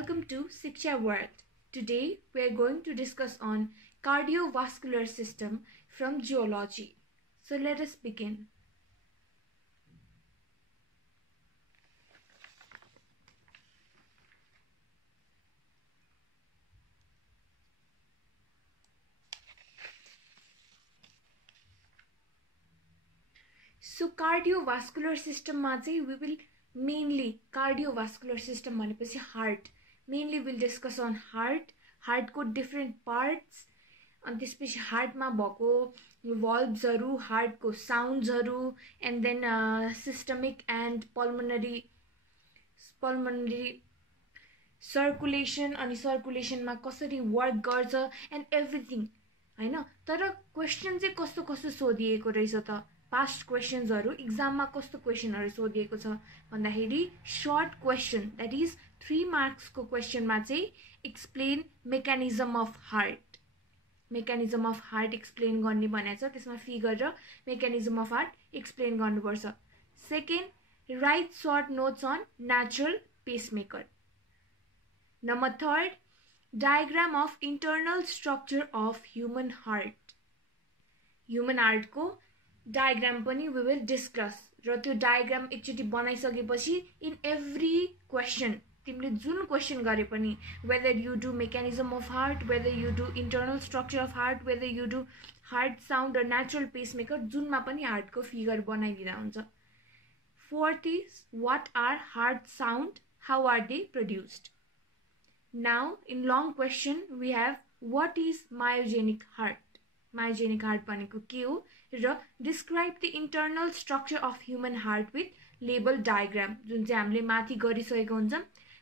Welcome to Shiksha World. Today we are going to discuss on cardiovascular system from geology. So let us begin. So cardiovascular system मा चाहिँ we will mainly cardiovascular system भनेपछि heart. Mainly we'll discuss on heart को different parts अनि त्यसपछि heart मा भएको valves हरु, heart को sounds हरु, and then systemic and pulmonary circulation अनि circulation मा कसरी work गर्छ and everything हैन. तर question चाहिँ कस्तो कस्तो सोधिएको रहेछ त past questions हरु exam मा कस्तो question हरु सोधिएको छ भन्दाखेरि short question that is 3 marks को question मा चाहिँ explain mechanism of heart explain गर्ने भनेको छ. त्यसमा figure र mechanism of heart explain गर्नुपर्छ. Second, write short notes on natural pacemaker. Number 3, diagram of internal structure of human heart. Human heart को diagram पनि we will discuss. र त्यो diagram एकचोटी बनाइसकेपछि in every question तिमीले जुन question गरे पनि whether you do mechanism of heart, whether you do internal structure of heart, whether you do heart sound or natural pacemaker, जुनमा पनि heart को figure बनाइदिदा हुन्छ. Fourth is what are heart sound, how are they produced. Now in long question we have what is myogenic heart. Myogenic heart भनेको के हो र describe the internal structure of human heart with label diagram. जुन चाहिँ हामीले माथि गरिसकेको हुन्छ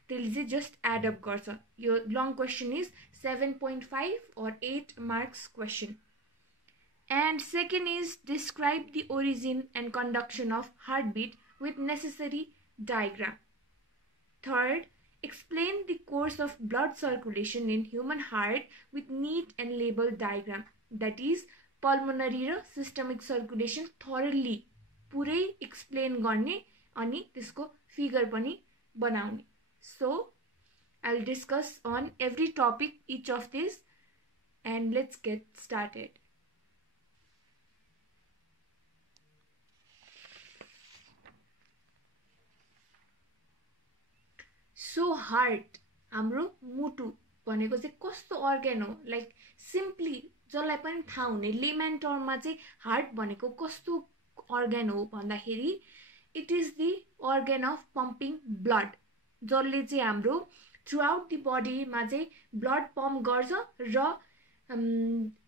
त्यसले चाहिँ just add up गर्छ. यो long question is 7.5 or 8 marks question. And second is describe the origin and conduction of heartbeat with necessary diagram. Third, explain the course of blood circulation in human heart with neat and label diagram. That is pulmonary र systemic circulation thoroughly पुरै explain गर्ने अनि त्यसको figure पनि बनाउने. So I'll discuss on every topic each of this and let's get started. So heart हाम्रो मुटु भनेको चाहिँ कस्तो organ हो, like simply जसलाई पनि थाहा हुने लेमन टर्ममा चाहिँ हार्ट भनेको कस्तो organ हो भन्दाखेरि it is the organ of pumping blood. जसले चाहिँ हाम्रो throughout the body मा चाहिँ blood pump गर्छ र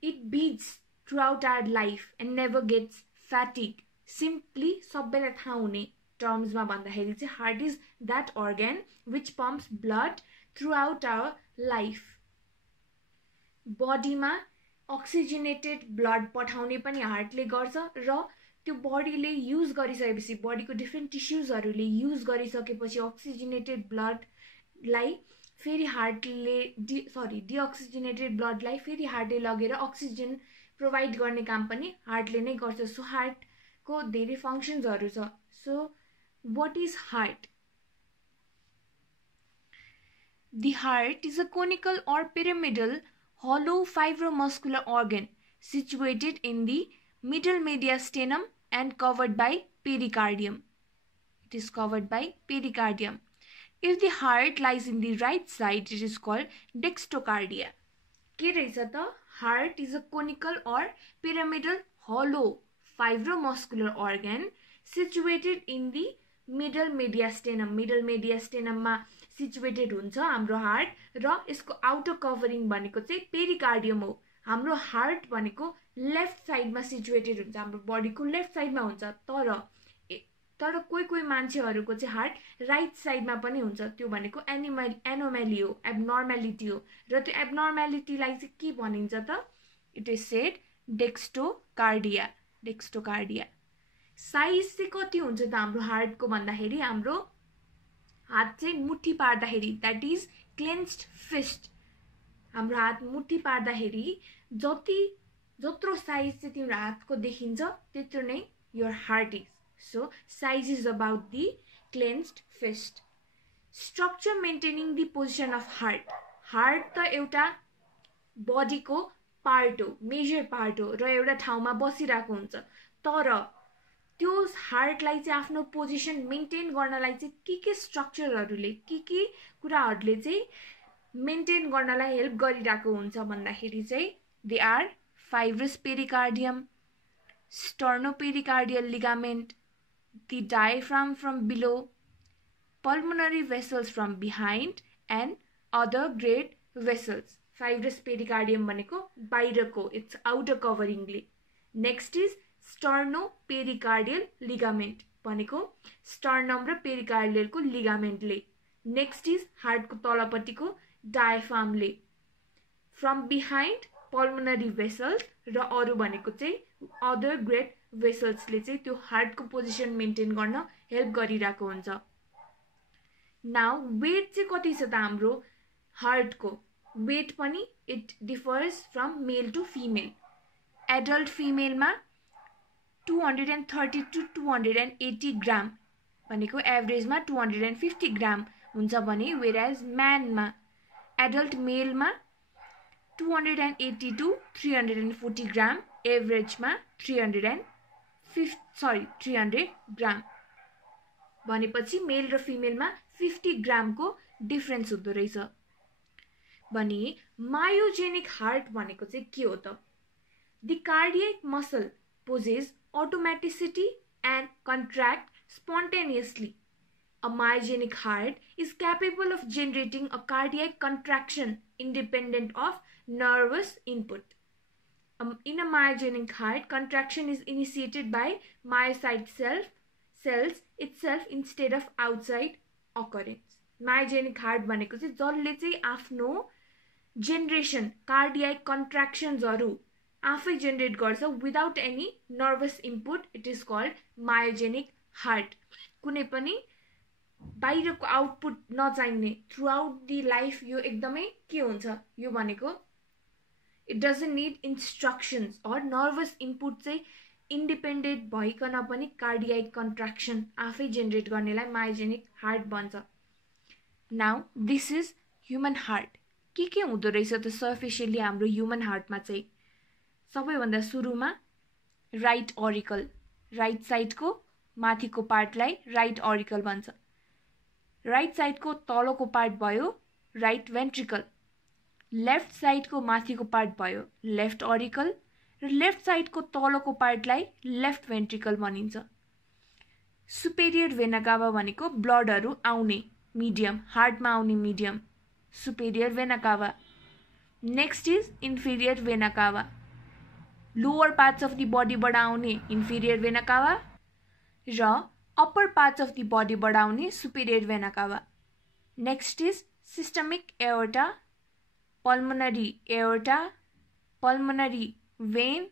it beats throughout our life and never gets fatigued. Simply सबैलाई थाहा हुने terms मा भन्दाखेरि चाहिँ heart is that organ which pumps blood throughout our life. Body मा oxygenated blood पठाउने पनि हार्टले गर्छ र त्यो बडीले युज गरिसकेपछि बडीको डिफरेन्ट टिश्यूजहरुले युज गरिसकेपछि oxygenated blood लाई फेरि हार्टले डिअक्सिजनेटेड ब्लड लाई फेरि हार्टले लगेर अक्सिजन प्रोवाइड गर्ने काम पनि हार्टले नै गर्छ. सो हार्ट को धेरै फंक्शन्सहरु छ. So what is heart? The heart is a conical or pyramidal hollow fibromuscular organ situated in the middle mediastinum and covered by pericardium. It is covered by pericardium. If the heart lies in the right side, it is called dextrocardia. के रहेछ त? Heart is a conical or pyramidal hollow fibromuscular organ situated in the middle mediastinum. Middle mediastinum मा situated हुन्छ हाम्रो heart र यसको outer covering भनेको चाहिँ पेरिकार्डियम हो. हाम्रो हार्ट भनेको लेफ्ट साइडमा सिचुएटेड हुन्छ, हाम्रो बडीको लेफ्ट साइडमा हुन्छ. तर कोही मान्छेहरुको चाहिँ हार्ट राइट साइडमा पनि हुन्छ. त्यो भनेको एनोमली हो, एब्नर्मालिटी हो. र त्यो एब्नर्मालिटीलाई चाहिँ के भनिन्छ त? It is said dextrocardia. Size चाहिँ कति हुन्छ त हाम्रो हार्टको भन्दाखेरि हाम्रो हात चाहिँ मुट्ठी पार्दाखेरि that is clenched fist. हाम्रो हात मुट्ठी पार्दाखेरि जत्रो साइज चाहिँ तिम्रो हातको देखिन्छ त्यत्रो नै your heart is. So size is about the clenched fist. Structure maintaining the position of heart. Heart त एउटा बडीको पार्ट हो, मेजर पार्ट हो र एउटा ठाउँमा बसिरहेको हुन्छ. तर त्यो हार्टलाई चाहिँ आफ्नो पोजिसन मेन्टेन गर्नलाई चाहिँ के स्ट्रक्चरहरूले के कुराहरूले चाहिँ मेन्टेन गर्नलाई हेल्प गरिरहेको हुन्छ भन्दाखेरि चाहिँ they are fibrous pericardium, sternopericardial ligament, the diaphragm from below, pulmonary vessels from behind, and other great vessels. Fibrous pericardium भनेको बाहिरको, it's outer coveringले. Next is sternopericardial ligament भनेको sternum र pericardial को ligamentले. Next is heart को तलपट्टिको diaphragmले. From behind pulmonary vessels र अरु भनेको चाहिँ other great vesselsले चाहिँ त्यो हार्टको पोजिसन मेन्टेन गर्न हेल्प गरिरहेको हुन्छ. नाउ वेट चाहिँ कति छ त हाम्रो हार्टको? वेट पनि it differs from male to female. Adult फिमेलमा 230 to 280 ग्राम भनेको एभरेजमा 250 ग्राम हुन्छ भने वेयरएज म्यानमा एडल्ट मेलमा 280 to 340 ग्राम, एभरेजमा 300 ग्राम भनेपछि मेल र फिमेलमा 50 ग्रामको डिफरेन्स हुँदो रहेछ. भने मायोजेनिक हार्ट भनेको चाहिँ के हो त? The cardiac muscle possess automaticity and contract spontaneously. A myogenic heart is capable of generating a cardiac contraction independent of nervous input. In a myogenic heart, contraction is initiated by myocyte cells itself instead of outside occurrence. Myogenic heart भनेको चाहिँ जसले चाहिँ आफ्नो generation cardiac कन्ट्र्याक्सन्सहरु आफै generate गर्छ without any nervous input. It is called myogenic heart. कुनै पनि बाहिरको आउटपुट नचाहिने थ्रु आउट दि लाइफ यो एकदमै के हुन्छ यो भनेको it doesn't need instructions or nervous input चाहिँ इन्डिपेन्डेन्ट भइकन पनि कार्डियक कन्ट्र्याक्सन आफै जेनरेट गर्नेलाई मायोजेनिक हार्ट भन्छ. Now this is human heart. के हुँदो रहेछ त सर्फेसियली हाम्रो ह्युमन हार्टमा चाहिँ? सबैभन्दा सुरुमा राइट ऑरिकल, राइट साइडको माथिको पार्टलाई राइट ऑरिकल भन्छ. राइट साइडको तलको पार्ट भयो राइट भेन्ट्रिकल, लेफ्ट साइडको माथिको पार्ट भयो लेफ्ट ऑरिकल र लेफ्ट साइडको तलको पार्टलाई लेफ्ट भेन्ट्रिकल भनिन्छ. सुपेरियर भेना कावा भनेको ब्लडहरु आउने मिडियम, हार्टमा आउने medium, superior vena cava. Next is inferior vena cava, lower parts of the बडीबाट आउने इन्फिरियर भेना कावा र अप्पर पार्ट्स अफ द बडीबाट आउने superior vena cava. Next is systemic aorta, pulmonary aorta, pulmonary vein,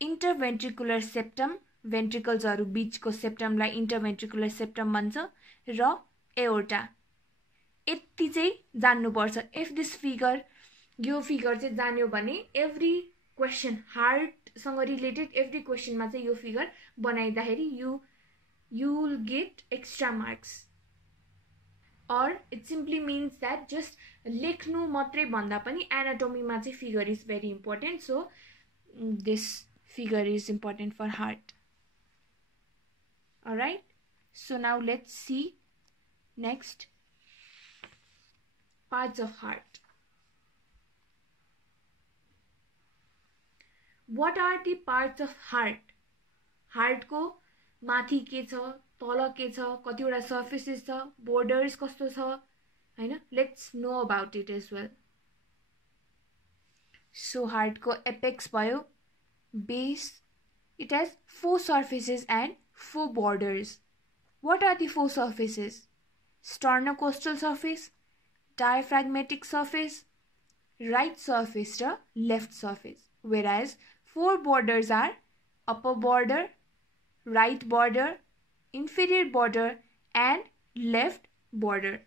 interventricular septum, भेन्ट्रिकल्सहरु बीचको सेप्टमलाई interventricular septum भन्छ र एओर्टा. यति चाहिँ जान्नुपर्छ. इफ दिस फिगर यो फिगर चाहिँ जान्यो भने एभ्री क्वेशन हार्टसँग रिलेटेड एभ्री क्वेशनमा चाहिँ यो फिगर बनाइदाखेरि you will get extra marks. और it simply means that just लेख्नु मात्रै भन्दा पनि एनाटोमीमा चाहिँ figure is very important. So this figure is important for heart. Alright, so now let's see next parts of heart. What are the parts of heart? Heart को माथि के छ, तल के छ, कतिवटा सर्फेसेस छ, बोर्डर्स कस्तो छ हैन, let's know about it as well. So heart को एपेक्स भयो, base, it has 4 surfaces and 4 borders. What are the 4 surfaces? Sternocostal surface, diaphragmatic surface, right surface र left surface, whereas 4 borders are upper border, right border, inferior border and left border.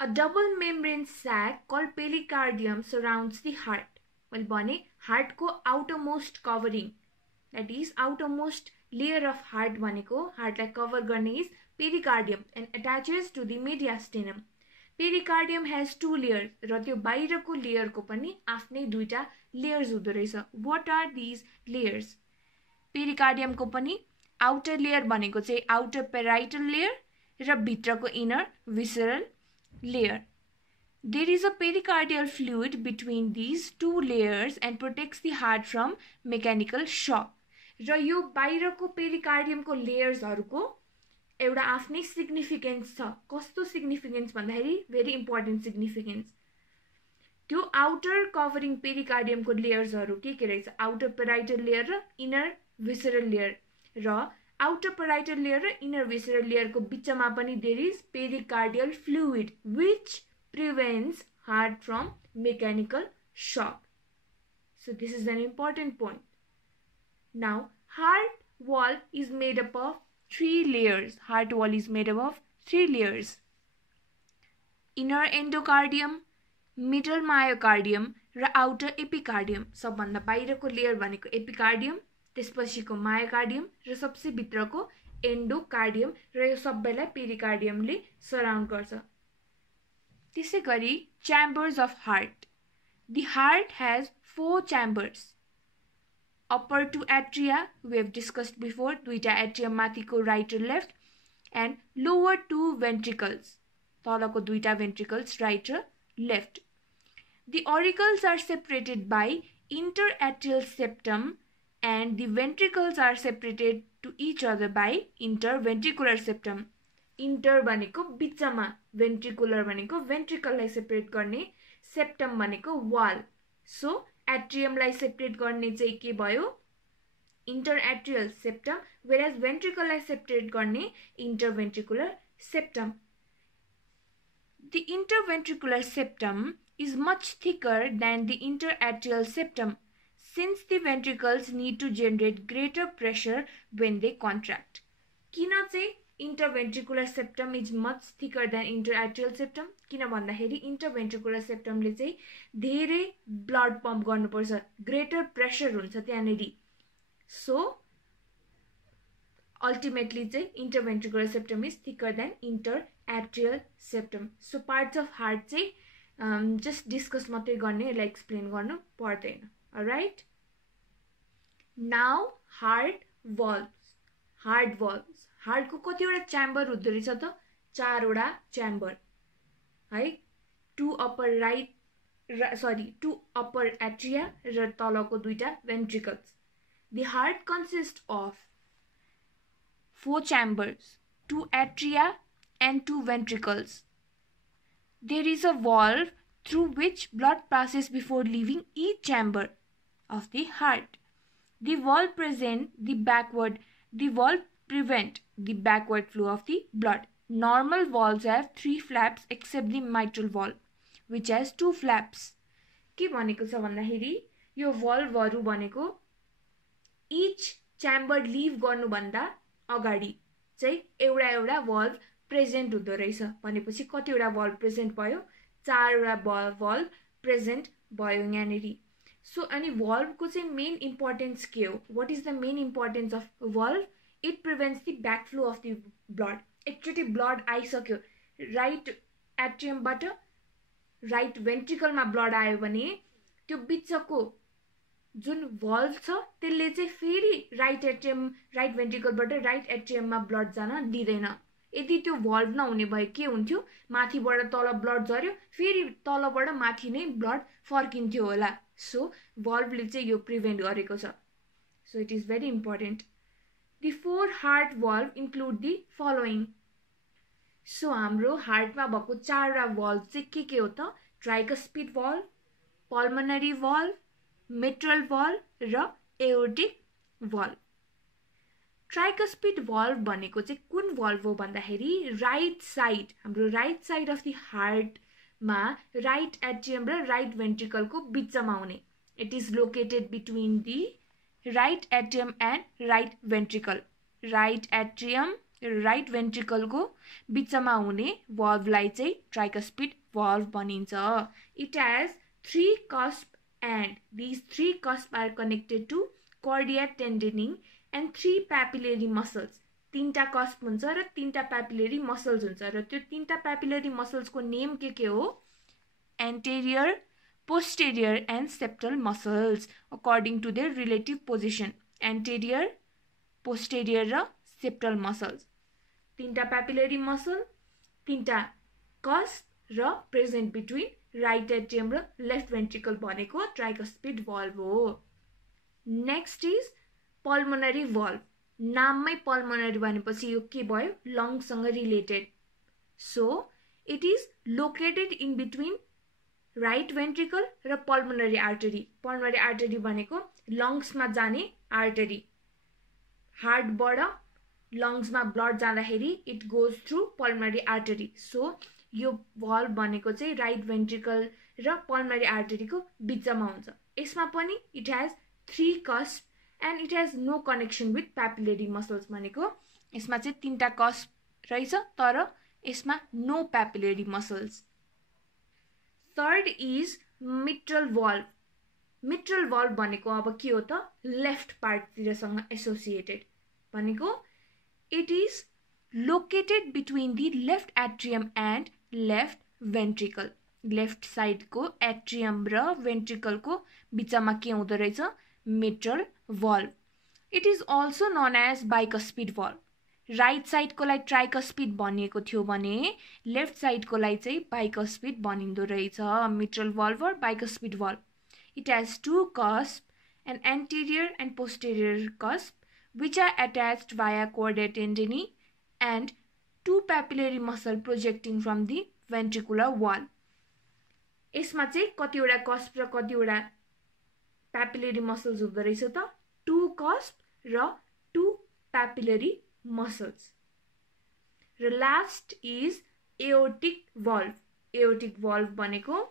A double membrane sac called pericardium surrounds the heart. Well, भने heart को outermost covering, that is outermost layer of heart भनेको heart लाई cover गर्ने is pericardium and attaches to the mediastinum. Pericardium has 2 layers र त्यो बाहिरको लेयरको पनि आफ्नै दुईटा लेयर्स हुँदो रहेछ. What are these layers? Pericardium को पनि outer layer भनेको चाहिँ outer parietal layer र भित्रको inner visceral layer. There is a pericardial fluid between these 2 layers and protects the heart from mechanical shock. र यो बाहिरको pericardium को layers हरुको एउटा आफ्नै सिग्निफिकेन्स छ. कस्तो सिग्निफिकेन्स भन्दाखेरि भेरी इम्पोर्टेन्ट सिग्निफिकेन्स. त्यो आउटर कभरिङ पेरिकार्डियम को लेयर्स हरु के रहेछ? आउटर पेराइटल लेयर र इनर विसरल लेयर. र आउटर पेराइटल लेयर र इनर विसरल लेयर को बीचमा पनि there is pericardial fluid which prevents heart from mechanical shock. So this is an important point. Now heart wall is made up of 3 layers. Heart wall is made up of 3 layers. Inner endocardium, middle myocardium र outer epicardium. सबभन्दा बाहिरको layer भनेको epicardium, त्यसपछिको myocardium र सबसे भित्रको एन्डोकार्डियम र यो सबैलाई पेरिकार्डियमले सराउन्ड गर्छ. त्यसैगरी chambers of heart. The heart has 4 chambers. Upper 2 atria, we have discussed before, duita atrium mathiko right or left, and lower 2 ventricles, talako duita ventricles right or left. The auricles are separated by interatrial septum and the ventricles are separated to each other by interventricular septum. Inter भनेको बिचमा, ventricular भनेको ventricle लाई separate गर्ने, septum भनेको wall. So atrium लाई separate गर्ने चाहिँ के भयो? Interatrial septum, whereas ventricle लाई सेपरेट गर्ने interventricular septum. The interventricular septum is much thicker than the interatrial septum since the ventricles need to generate greater pressure when they contract. किन चाहिँ interventricular septum is much thicker than interatrial septum? किन भन्दाखेरि interventricular septum ले चाहिँ धेरै blood pump गर्नुपर्छ, greater pressure हुन्छ त्यहाँनेरि. So ultimately चाहिँ interventricular septum is thicker than interatrial septum. So parts of heart चाहिँ just discuss मात्रै गर्ने, यसलाई explain गर्नु पर्दैन. Alright? Now heart valves. Heart valves. Heart को कतिवटा च्याम्बर हुँदो रहेछ त? 4 वटा च्याम्बर है. 2 अप्पर एट्रिया र तलको दुईटा भेन्ट्रिकल्स. The heart consists of 4 chambers, 2 atria and 2 ventricles. There is a valve through which blood passes before leaving each chamber of the heart. The valve prevent the backward flow of the blood. Normal valves have 3 flaps except the mitral valve, which has 2 flaps. के भनेको छ भन्दाखेरि यो valveहरु भनेको each chamber leave गर्नु भन्दा अगाडि चाहिँ एउटा valve present हुँदो रहेछ. भनेपछि कतिवटा valve present भयो? 4 वटा valve present भयो यहाँनेरि. So अनि valve को चाहिँ main importance के हो? What is the main importance of valve? It prevents the backflow of the blood. एकचोटी blood आइसक्यो right atrium बाट right ventricle मा blood आयो भने त्यो बिचको जुन valve छ त्यसले चाहिँ फेरि right ventricle बाट right atrium मा blood जान दिदैन. यदि त्यो valve नहुने भए के हुन्थ्यो? माथिबाट तल blood झर्यो, फेरि तलबाट माथि नै blood फर्किन्थ्यो होला. So valve ले चाहिँ यो prevent गरेको छ. So it is very important. The 4 heart valve include the following. So हाम्रो heart मा भएको 4 वटा valve चाहिँ के हो त? Tricuspid valve, pulmonary valve, mitral valve र aortic valve. Tricuspid valve भनेको चाहिँ कुन valve हो भन्दाखेरि right side, हाम्रो right side of the heart मा right atrium र right ventricle को बिचमा हुने. It is located between the right atrium and right ventricle. Right atrium, right ventricle को बिचमा हुने valve लाई चाहिँ tricuspid valve भनिन्छ. It has 3 cusps and these 3 cusps are connected to cardiac tendining and 3 papillary muscles. तीनटा cusp हुन्छ र तीनटा प्यापिलरी मसल्स हुन्छ र त्यो तीनटा प्यापिलरी मसल्सको नेम के हो interior posterior and septal muscles according to their relative position anterior posterior र septal muscles तीनटा papillary muscle तीनटा cusp र present between right atrium र left ventricle भनेको tricuspid valve हो next is pulmonary valve नाममै pulmonary भनेपछि यो के भयो lung सँग related so it is located in between right ventricle र पल्मोनरी आर्टरी भनेको लङ्समा जाने आर्टरी हार्टबाट लङ्समा ब्लड जाँदाखेरि it goes through pulmonary artery so यो भल्भ भनेको चाहिँ राइट भेन्ट्रिकल र पल्मोनरी आर्टरीको बिचमा हुन्छ यसमा पनि it has 3 cusp and it has no connection with papillary muscles भनेको यसमा चाहिँ 3टा कस्प रहेछ तर यसमा no papillary muscles third is mitral valve भनेको अब के हो त लेफ्ट पार्टतिरसँग एसोसिएटेड भनेको it is located between the left atrium and left ventricle left साइडको एट्रियम र भेन्ट्रिकलको बिचमा के हुँदो रहेछ mitral valve it is also known as bicuspid valve right साइडकोलाई ट्राइकस्पिड भनिएको थियो भने लेफ्ट साइडकोलाई चाहिँ बाइकस्पिड भनिँदो रहेछ mitral valve or bicuspid valve. It has 2 cusps, an anterior and posterior cusp, which are attached via chordae tendineae and 2 papillary muscle projecting from the ventricular wall. यसमा चाहिँ कतिवटा कस्प र कतिवटा papillary muscles हुँदो रहेछ त 2 cusp र 2 papillary muscles. The last is aortic valve. Aortic valve भनेको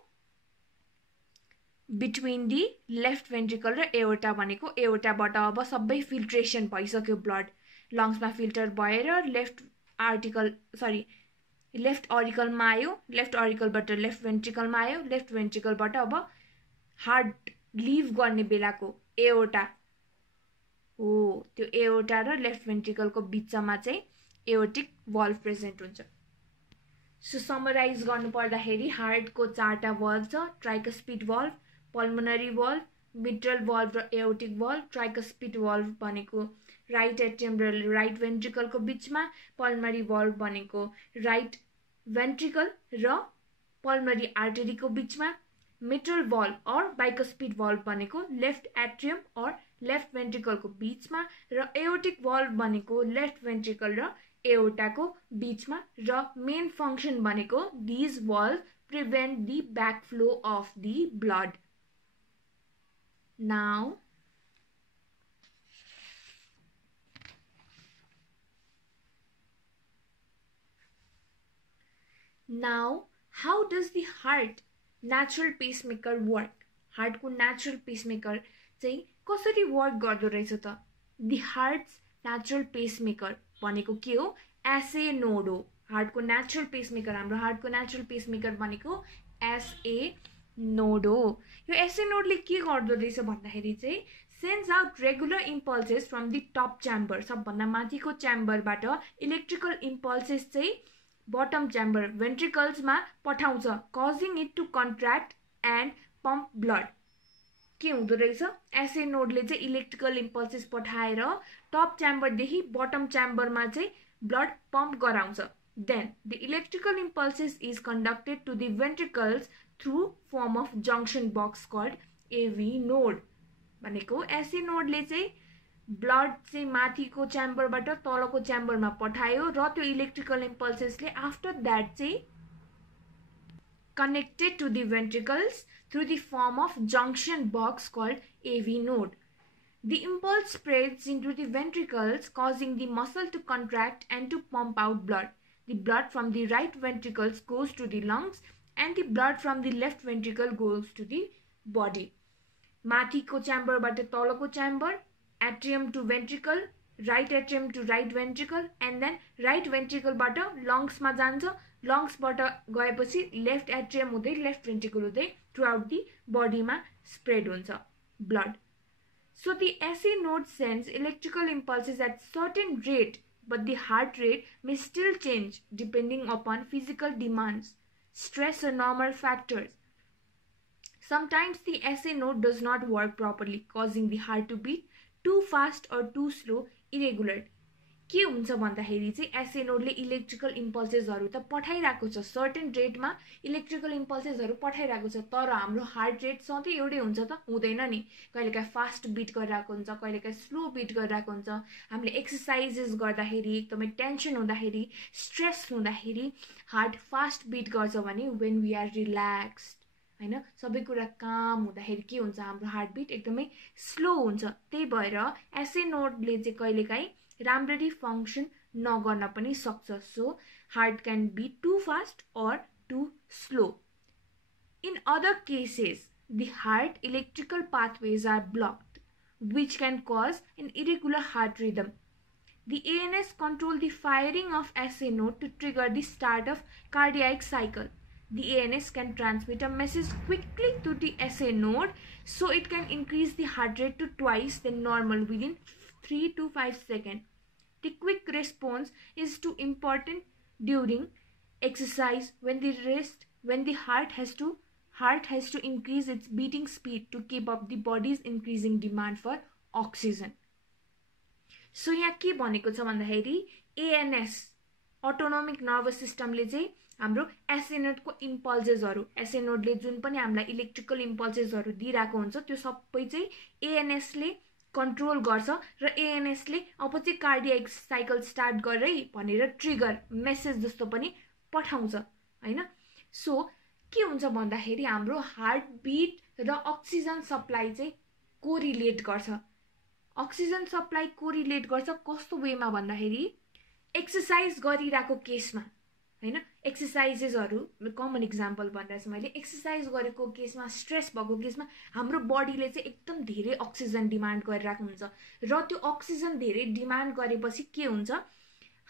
between the left ventricle र aorta भनेको aorta बाट अब सबै फिल्ट्रेसन भइसक्यो ब्लड लङ्समा फिल्टर भएर लेफ्ट अरिकल मा आयो लेफ्ट अरिकलबाट लेफ्ट भेन्ट्रिकलमा आयो लेफ्ट भेन्ट्रिकलबाट अब हार्ट लिभ गर्ने बेलाको एओर्टा हो त्यो एओर्टा र लेफ्ट भेन्ट्रिकलको बिचमा चाहिँ एओर्टिक valve प्रेजेन्ट हुन्छ सो समराइज गर्नु पर्दाखेरि हार्टको 4टा valve छ tricuspid valve pulmonary valve mitral valve र एओर्टिक valve ट्राइकस्पिड valve भनेको राइट एट्रियम र राइट भेन्ट्रिकलको बिचमा पल्मोनरी valve भनेको राइट भेन्ट्रिकल र पल्मोनरी आर्टरीको बिचमा मिट्रल valve और बाइकस्पिड valve भनेको लेफ्ट एट्रियम और लेफ्ट भेन्ट्रिकलको बिचमा र एओर्टिक valve भनेको लेफ्ट भेन्ट्रिकल र एओर्टाको बिचमा र मेन फंक्सन भनेको these valves prevent the backflow of the blood. Now how does the heart natural pacemaker work? Heart को natural pacemaker चाहिँ कसरी वर्क गर्दो रहेछ त the heart's natural pacemaker भनेको के हो SA node हो हार्टको natural pacemaker हाम्रो हार्टको natural pacemaker भनेको SA node हो यो SA node ले के गर्दो रहेछ भन्दाखेरि चाहिँ sends out regular impulses from the top chamber सबभन्दा माथिको च्याम्बरबाट इलेक्ट्रिकल इम्पल्सेस चाहिँ bottom chamber ventricles मा पठाउँछ causing it to contract and pump blood के हुँदो रहेछ एसए नोडले चाहिँ इलेक्ट्रिकल इम्पल्सेस पठाएर टप च्याम्बर देखि बटम च्याम्बरमा चाहिँ ब्लड पम्प गराउँछ then the electrical impulses is conducted to the ventricles through form of junction box called AV node भनेको एसए नोडले चाहिँ ब्लड चाहिँ माथिको च्याम्बरबाट तलको च्याम्बरमा पठायो र त्यो इलेक्ट्रिकल इम्पल्सेसले आफ्टर दैट चाहिँ connected to the ventricles through the form of junction box called AV node. The impulse spreads into the ventricles causing the muscle to contract and to pump out blood. The blood from the right ventricles goes to the lungs and the blood from the left ventricle goes to the body. माथिको च्याम्बरबाट तलको chamber atrium to ventricle right atrium to right ventricle and then right ventricle बाट lungs मा जान्छ lungs बाट गएपछि left atrium हुँदै left ventricle हुँदै throughout the body मा spread हुन्छ blood. So the SA node sends electrical impulses at certain rate but the heart rate may still change depending upon physical demands, stress or normal factors. Sometimes the SA node does not work properly, causing the heart to beat too fast or too slow, irregular. के हुन्छ भन्दाखेरि चाहिँ SA नोडले electrical इम्पल्सेसहरू त पठाइरहेको छ, certain रेटमा electrical इम्पल्सेसहरू पठाइरहेको छ, तर हाम्रो हार्ट रेट सधैँ एउटै हुन्छ त हुँदैन नि। कहिलेकाहीँ फास्ट बिट गरिरहेको हुन्छ, कहिलेकाहीँ स्लो बिट गरिरहेको हुन्छ। हामीले एक्सर्साइजेस गर्दाखेरि, एकदमै टेन्सन हुँदाखेरि, स्ट्रेस हुँदाखेरि हार्ट फास्ट बिट गर्छ भने वेन वी आर रिल्याक्स्ड, हैन, सबै कुरा काम हुँदाखेरि के हुन्छ, हाम्रो हार्ट बिट एकदमै स्लो हुन्छ। त्यही भएर एसए नोडले चाहिँ कहिलेकाहीँ राम्ररी फंक्शन नगर्न पनि सक्छ। So heart can be too fast or too slow. In other cases, the heart electrical pathways are blocked, which can cause an irregular heart rhythm. The ANS control the firing of SA node to trigger the start of cardiac cycle. The ANS can transmit a message quickly to the SA node, so it can increase the heart rate to twice the normal within 3 to 5 seconds. The quick response is too important during exercise when the heart has to increase its beating speed to keep up the body's increasing demand for oxygen. So यहाँ के भनेको छ भन्दाखेरि ANS autonomic nervous सिस्टमले चाहिँ हाम्रो SA नोडको इम्पल्सेसहरू, SA नोडले जुन पनि हामीलाई इलेक्ट्रिकल इम्पल्सेसहरू दिइरहेको हुन्छ त्यो सबै चाहिँ एएनएसले कन्ट्रोल गर्छ र एएनएसले अब चाहिँ कार्डियक साइकल स्टार्ट गरै भनेर ट्रिगर मेसेज जस्तो पनि पठाउँछ हैन। सो के हुन्छ भन्दाखेरि हाम्रो हार्ट बीट र अक्सिजन सप्लाई चाहिँ कोरिलेट गर्छ। अक्सिजन सप्लाई कोरिलेट गर्छ कस्तो वेमा भन्दाखेरि एक्सर्साइज गरिरहेको केसमा हैन, एक्सर्साइजेसहरू कमन इक्जाम्पल भन्दैछु मैले, एक्सर्साइज गरेको केसमा, स्ट्रेस भएको केसमा हाम्रो बडीले चाहिँ एकदम धेरै अक्सिजन डिमान्ड गरिरहेको हुन्छ र त्यो अक्सिजन धेरै डिमान्ड गरेपछि के हुन्छ,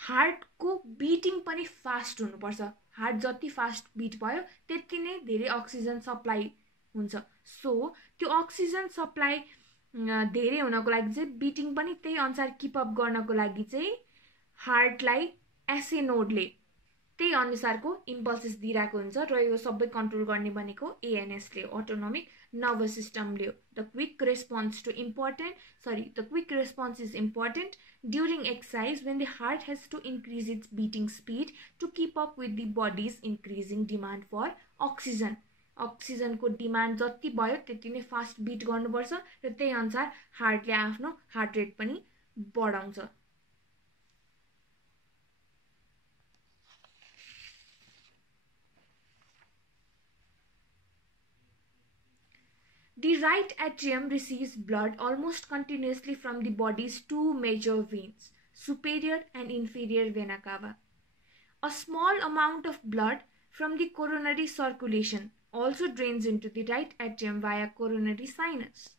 हार्टको बिटिङ पनि फास्ट हुनुपर्छ। हार्ट जति फास्ट बिट भयो त्यति नै धेरै अक्सिजन सप्लाई हुन्छ। सो त्यो अक्सिजन सप्लाई धेरै हुनको लागि चाहिँ बिटिङ पनि त्यही अनुसार किप अप गर्नको लागि चाहिँ हार्टलाई एसए नोडले त्यही अनुसारको इम्पल्सेस दिइरहेको हुन्छ र यो सबै कन्ट्रोल गर्ने भनेको एएनएसले, अटोनोमिक नर्भस सिस्टमले। The quick response is important during exercise when the heart has to increase its beating speed to keep up with the body's increasing demand for oxygen. अक्सिजनको डिमान्ड जति भयो त्यति नै फास्ट बिट गर्नुपर्छ र त्यही अनुसार हार्टले आफ्नो हार्ट रेट पनि बढाउँछ। The right atrium receives blood almost continuously from the body's two major veins, superior and inferior vena cava. A small amount of blood from the coronary circulation also drains into the right atrium via coronary sinus,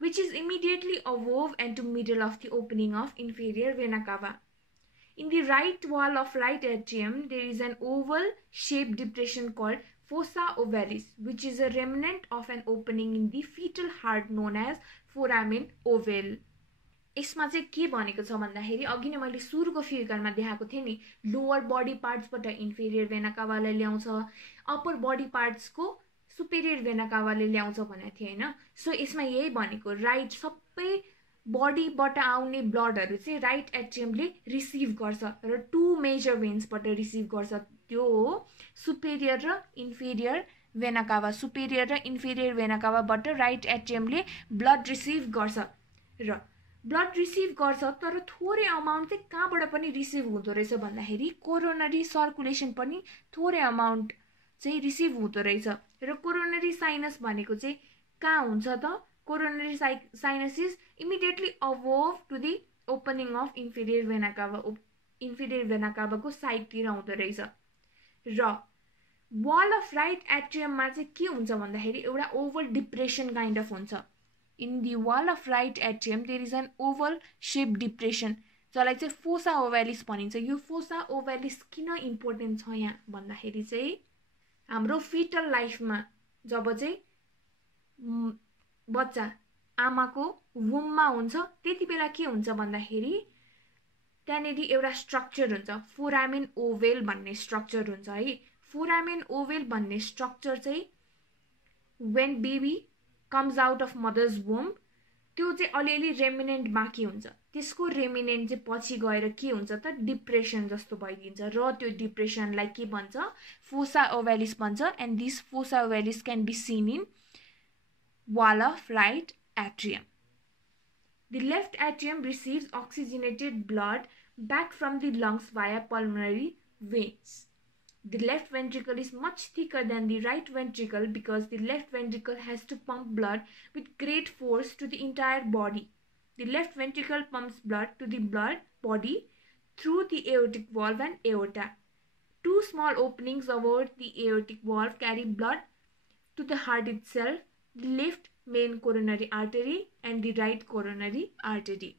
which is immediately above and to middle of the opening of inferior vena cava. In the right wall of right atrium, there is an oval-shaped depression called fossa ovalis, which is a remnant of an opening in the fetal heart known as foramen ovale. यसमा चाहिँ के भनेको छ भन्दाखेरि अघि नै मैले सुरुको फिगरमा देखाएको थिएँ नि, लोअर बडी पार्ट्सबाट इन्फेरियर भेना काभाले ल्याउँछ, अप्पर बडी पार्ट्सको सुपेरियर भेना काभाले ल्याउँछ भनेको थिएँ हैन। सो यसमा यही भनेको राइट सबै बडीबाट आउने ब्लडहरू चाहिँ राइट एट्रियमले रिसिभ गर्छ र टु मेजर भेन्सबाट रिसिभ गर्छ, त्यो हो सुपेरियर र इन्फेरियर भेना काभा। सुपेरियर र इन्फेरियर भेना काभाबाट राइट एट्रियमले ब्लड रिसिभ गर्छ र ब्लड रिसिभ गर्छ, तर थोरै अमाउन्ट चाहिँ कहाँबाट पनि रिसिभ हुँदो रहेछ भन्दाखेरि कोरोनरी सर्कुलेसन पनि थोरै अमाउन्ट चाहिँ रिसिभ हुँदो रहेछ। र कोरोनरी साइनस भनेको चाहिँ कहाँ हुन्छ त, coronary sinus is immediately above to the opening of inferior vena cava, inferior vena काभाको साइडतिर हुँदो रहेछ। र वाल अफ राइट एट्रियममा चाहिँ के हुन्छ भन्दाखेरि एउटा ओभल डिप्रेसन काइन्ड अफ हुन्छ। In the wall of right atrium there is an oval shape depression, जसलाई चाहिँ फोसा ओभ्यालिस भनिन्छ। यो फोसा ओभ्यालिस किन इम्पोर्टेन्ट छ यहाँ भन्दाखेरि चाहिँ हाम्रो फिटल लाइफमा जब चाहिँ बच्चा आमाको वुममा हुन्छ त्यति बेला के हुन्छ भन्दाखेरि त्यहाँनेरि एउटा स्ट्रक्चर हुन्छ फोरामेन ओभेल भन्ने स्ट्रक्चर हुन्छ है। फोरामेन ओभेल भन्ने स्ट्रक्चर चाहिँ when baby comes out of mother's womb त्यो चाहिँ अलिअलि रेमिनेन्ट बाँकी हुन्छ। त्यसको रेमिनेन्ट चाहिँ पछि गएर के हुन्छ त डिप्रेसन जस्तो भइदिन्छ र त्यो डिप्रेसनलाई के भन्छ फोसा ओभेलिस भन्छ। And this fossa ovalis can be seen in wall of right atrium. The left atrium receives oxygenated blood back from the lungs via pulmonary veins. The left ventricle is much thicker than the right ventricle because the left ventricle has to pump blood with great force to the entire body. The left ventricle pumps blood to the body through the aortic valve and aorta. Two small openings over the aortic valve carry blood to the heart itself, the left main coronary artery and the right coronary artery.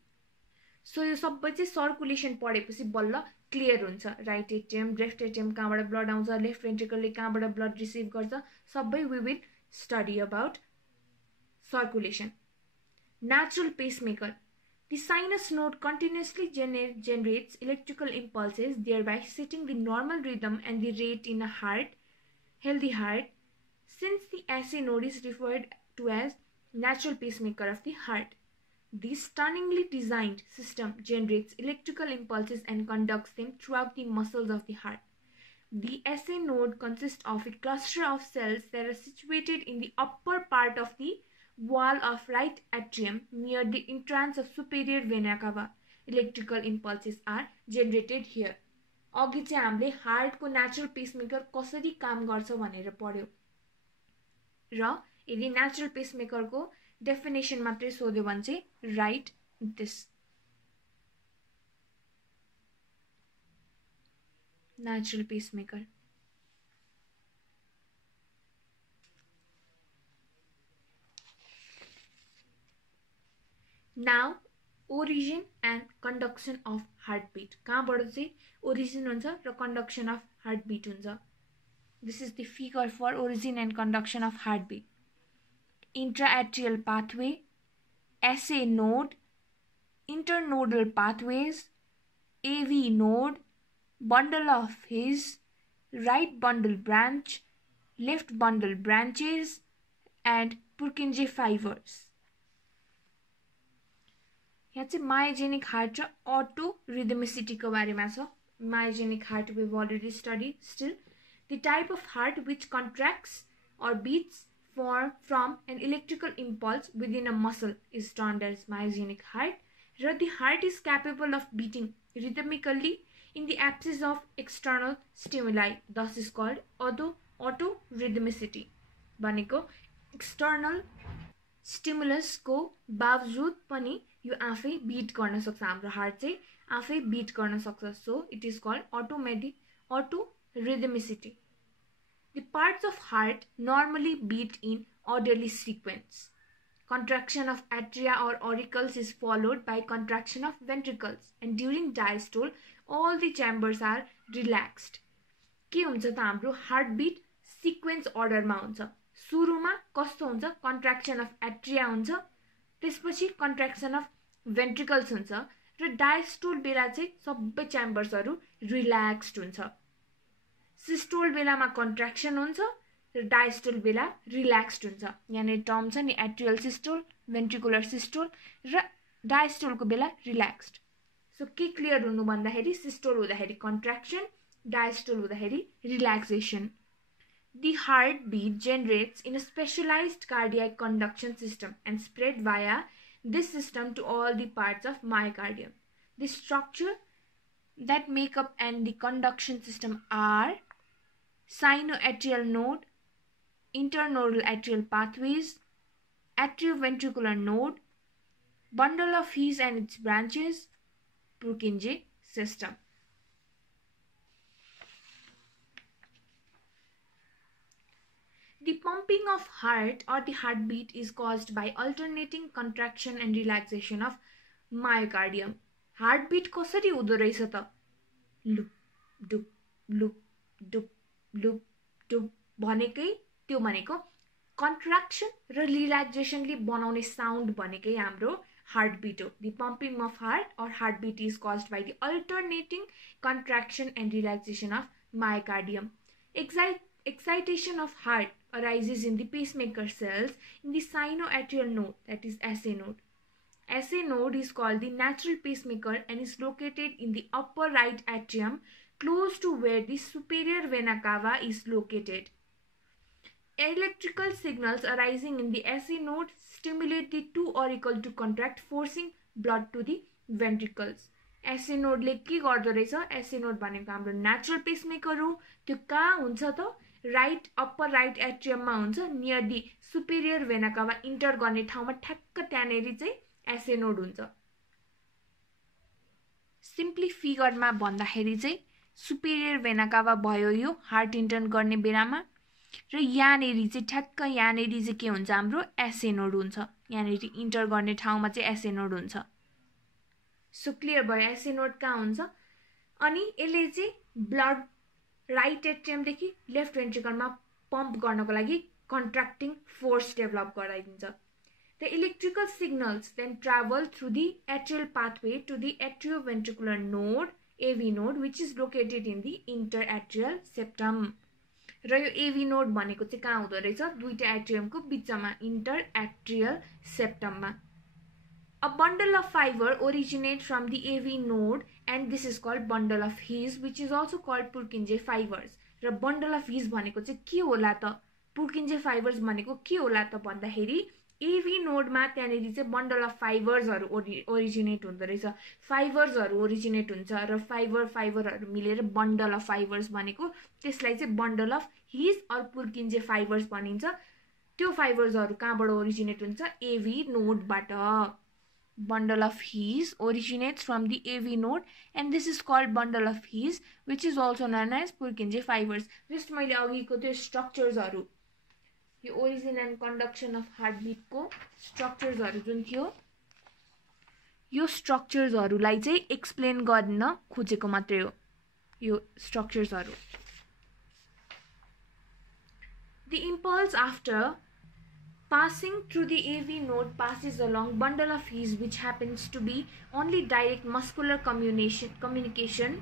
So यो सबै चाहिँ circulation पढेपछि बल्ल clear हुन्छ। Right atrium, left atrium कहाँबाट blood आउँछ, left भेन्ट्रिकलले कहाँबाट ब्लड रिसिभ गर्छ, सबै we will study about circulation. Natural pacemaker. The sinus node continuously generates electrical impulses, thereby setting the normal rhythm and the rate in a healthy heart. Since the SA node is referred to as natural pacemaker of the heart, this stunningly designed system generates electrical impulses and conducts them throughout the muscles of the heart. The SA node consists of a cluster of cells that are situated in the upper part of the wall of right atrium near the entrance of superior vena cava. Electrical impulses are generated here. अघि चाहिँ हामीले हार्टको natural pacemaker कसरी काम गर्छ भनेर पढ्यो र यदि नेचुरल पेसमेकरको डेफिनेसन मात्रै सोध्यो भने चाहिँ right this natural pacemaker. Now, origin and conduction of heartbeat. कहाँबाट चाहिँ origin हुन्छ र conduction of heartbeat हुन्छ। This is the figure for origin and conduction of heartbeat. Intraatrial pathway, SA node, internodal pathways, AV node, bundle of His, right bundle branch, left bundle branches, and Purkinje fibers. यहाँ चाहिँ myogenic heart र auto rhythmicity को बारेमा छ। Myogenic heart we've already studied. Still, the type of heart which contracts or beats from an electrical impulse within a muscle is termed as myogenic heart. र the heart is capable of beating rhythmically in the absence of external stimuli. Thus is called auto rhythmicity. भनेको external stimulus को बावजुद पनि यो आफै beat गर्न सक्छ। हाम्रो हार्ट चाहिँ आफै बीट गर्न सक्छ। So it is called auto rhythmicity. The parts of heart normally beat in orderly sequence. Contraction of atria or auricles is followed by contraction of ventricles, and during diastole all the chambers are relaxed. के हुन्छ त हाम्रो heartbeat sequence अर्डरमा हुन्छ। सुरुमा कस्तो हुन्छ contraction of atria हुन्छ, त्यसपछि कन्ट्र्याक्सन अफ भेन्ट्रिकल्स हुन्छ र डायस्टोल बेला चाहिँ सबै च्याम्बर्सहरू रिल्याक्स्ड हुन्छ। सिस्टोल बेलामा कन्ट्र्याक्सन हुन्छ र डायस्टोल बेला रिल्याक्स्ड हुन्छ। यहाँनिर टर्म छ नि एट्रियल सिस्टोल, भेन्ट्रिकुलर सिस्टोल र डायस्टोलको बेला रिल्याक्स्ड। सो के क्लियर हुनु भन्दाखेरि सिस्टोल हुँदाखेरि कन्ट्र्याक्सन, डायस्टोल हुँदाखेरि relaxation. The heartbeat generates in a specialized cardiac conduction system and spread via this system to all the parts of myocardium. The structure that make up and the conduction system are sinoatrial node, internodal atrial pathways, atrioventricular node, bundle of His and its branches, Purkinje system. The pumping of heart or the heartbeat is caused by alternating contraction and relaxation of myocardium. Heartbeat कसरी हुँदो रहेछ त? Loop डुप loop डुप loop डुप भनेकै त्यो भनेको contraction र रिल्याक्सेसनले बनाउने sound भनेकै हाम्रो heartbeat हो. The pumping of heart or heartbeat is caused by the alternating contraction and relaxation of myocardium. Excitation of heart arises in the pacemaker cells in the sinoatrial node, that is SA node. SA node is called the natural pacemaker and is located in the upper right atrium, close to where the superior vena cava is located. Electrical signals arising in the SA node stimulate the two auricles to contract, forcing blood to the ventricles. SA node ले के गर्दो रहेछ? SA node भनेको हाम्रो natural pacemaker हो. त्यो कहाँ हुन्छ त? राइट अप्पर राइट एट्रियममा हुन्छ, नियर दि सुपेरियर भेना काभा इन्टर गर्ने ठाउँमा ठ्याक्क त्यहाँनेरि चाहिँ SA नोड हुन्छ. सिम्पली फिगरमा भन्दाखेरि चाहिँ सुपेरियर भेना काभा भयो यो हार्ट इन्टर गर्ने बेलामा, र यहाँनेरि चाहिँ ठ्याक्क यहाँनेरि चाहिँ के हुन्छ हाम्रो SA नोड हुन्छ. यहाँनेरि इन्टर गर्ने ठाउँमा चाहिँ SA नोड हुन्छ. सो क्लियर भयो SA नोड कहाँ हुन्छ. अनि यसले चाहिँ ब्लड राइट एट्रियमदेखि लेफ्ट भेन्ट्रिकलमा पम्प गर्नको लागि कन्ट्राक्टिङ फोर्स डेभलप गराइदिन्छ. The electrical signals then travel through the atrial pathway to the atrioventricular node, AV node, which is located in the interatrial septum. र यो AV node भनेको चाहिँ कहाँ हुँदो रहेछ? दुईटा एट्रियमको बिचमा, interatrial septum मा. A bundle of fiber originate from the AV node and this is called bundle of His, which is also called Purkinje fibers. र bundle of His भनेको चाहिँ के होला त? Purkinje fibers भनेको के होला त भन्दाखेरि AV नोडमा त्यहाँनेरि चाहिँ बन्डल अफ फाइबर्सहरु ओरिजिनेट हुँदो रहेछ. फाइबर्सहरु ओरिजिनेट हुन्छ र फाइबरहरु मिलेर बन्डल अफ फाइबर्स बनेको, त्यसलाई चाहिँ bundle of His or Purkinje fibres भनिन्छ. त्यो फाइबर्सहरु कहाँबाट ओरिजिनेट हुन्छ? AV नोडबाट. Bundle of His originates from the AV node and this is called bundle of His, which is also known as Purkinje fibers. Just मैले अघिको त्यो स्ट्रक्चर्सहरु, यो origin and conduction of heartbeat को स्ट्रक्चर्सहरु जुन थियो, यो स्ट्रक्चर्सहरुलाई चाहिँ एक्सप्लेन गर्न खोजेको मात्रै हो यो स्ट्रक्चर्सहरु. The impulse after passing through the AV node passes along bundle of His, which happens to be only direct muscular communication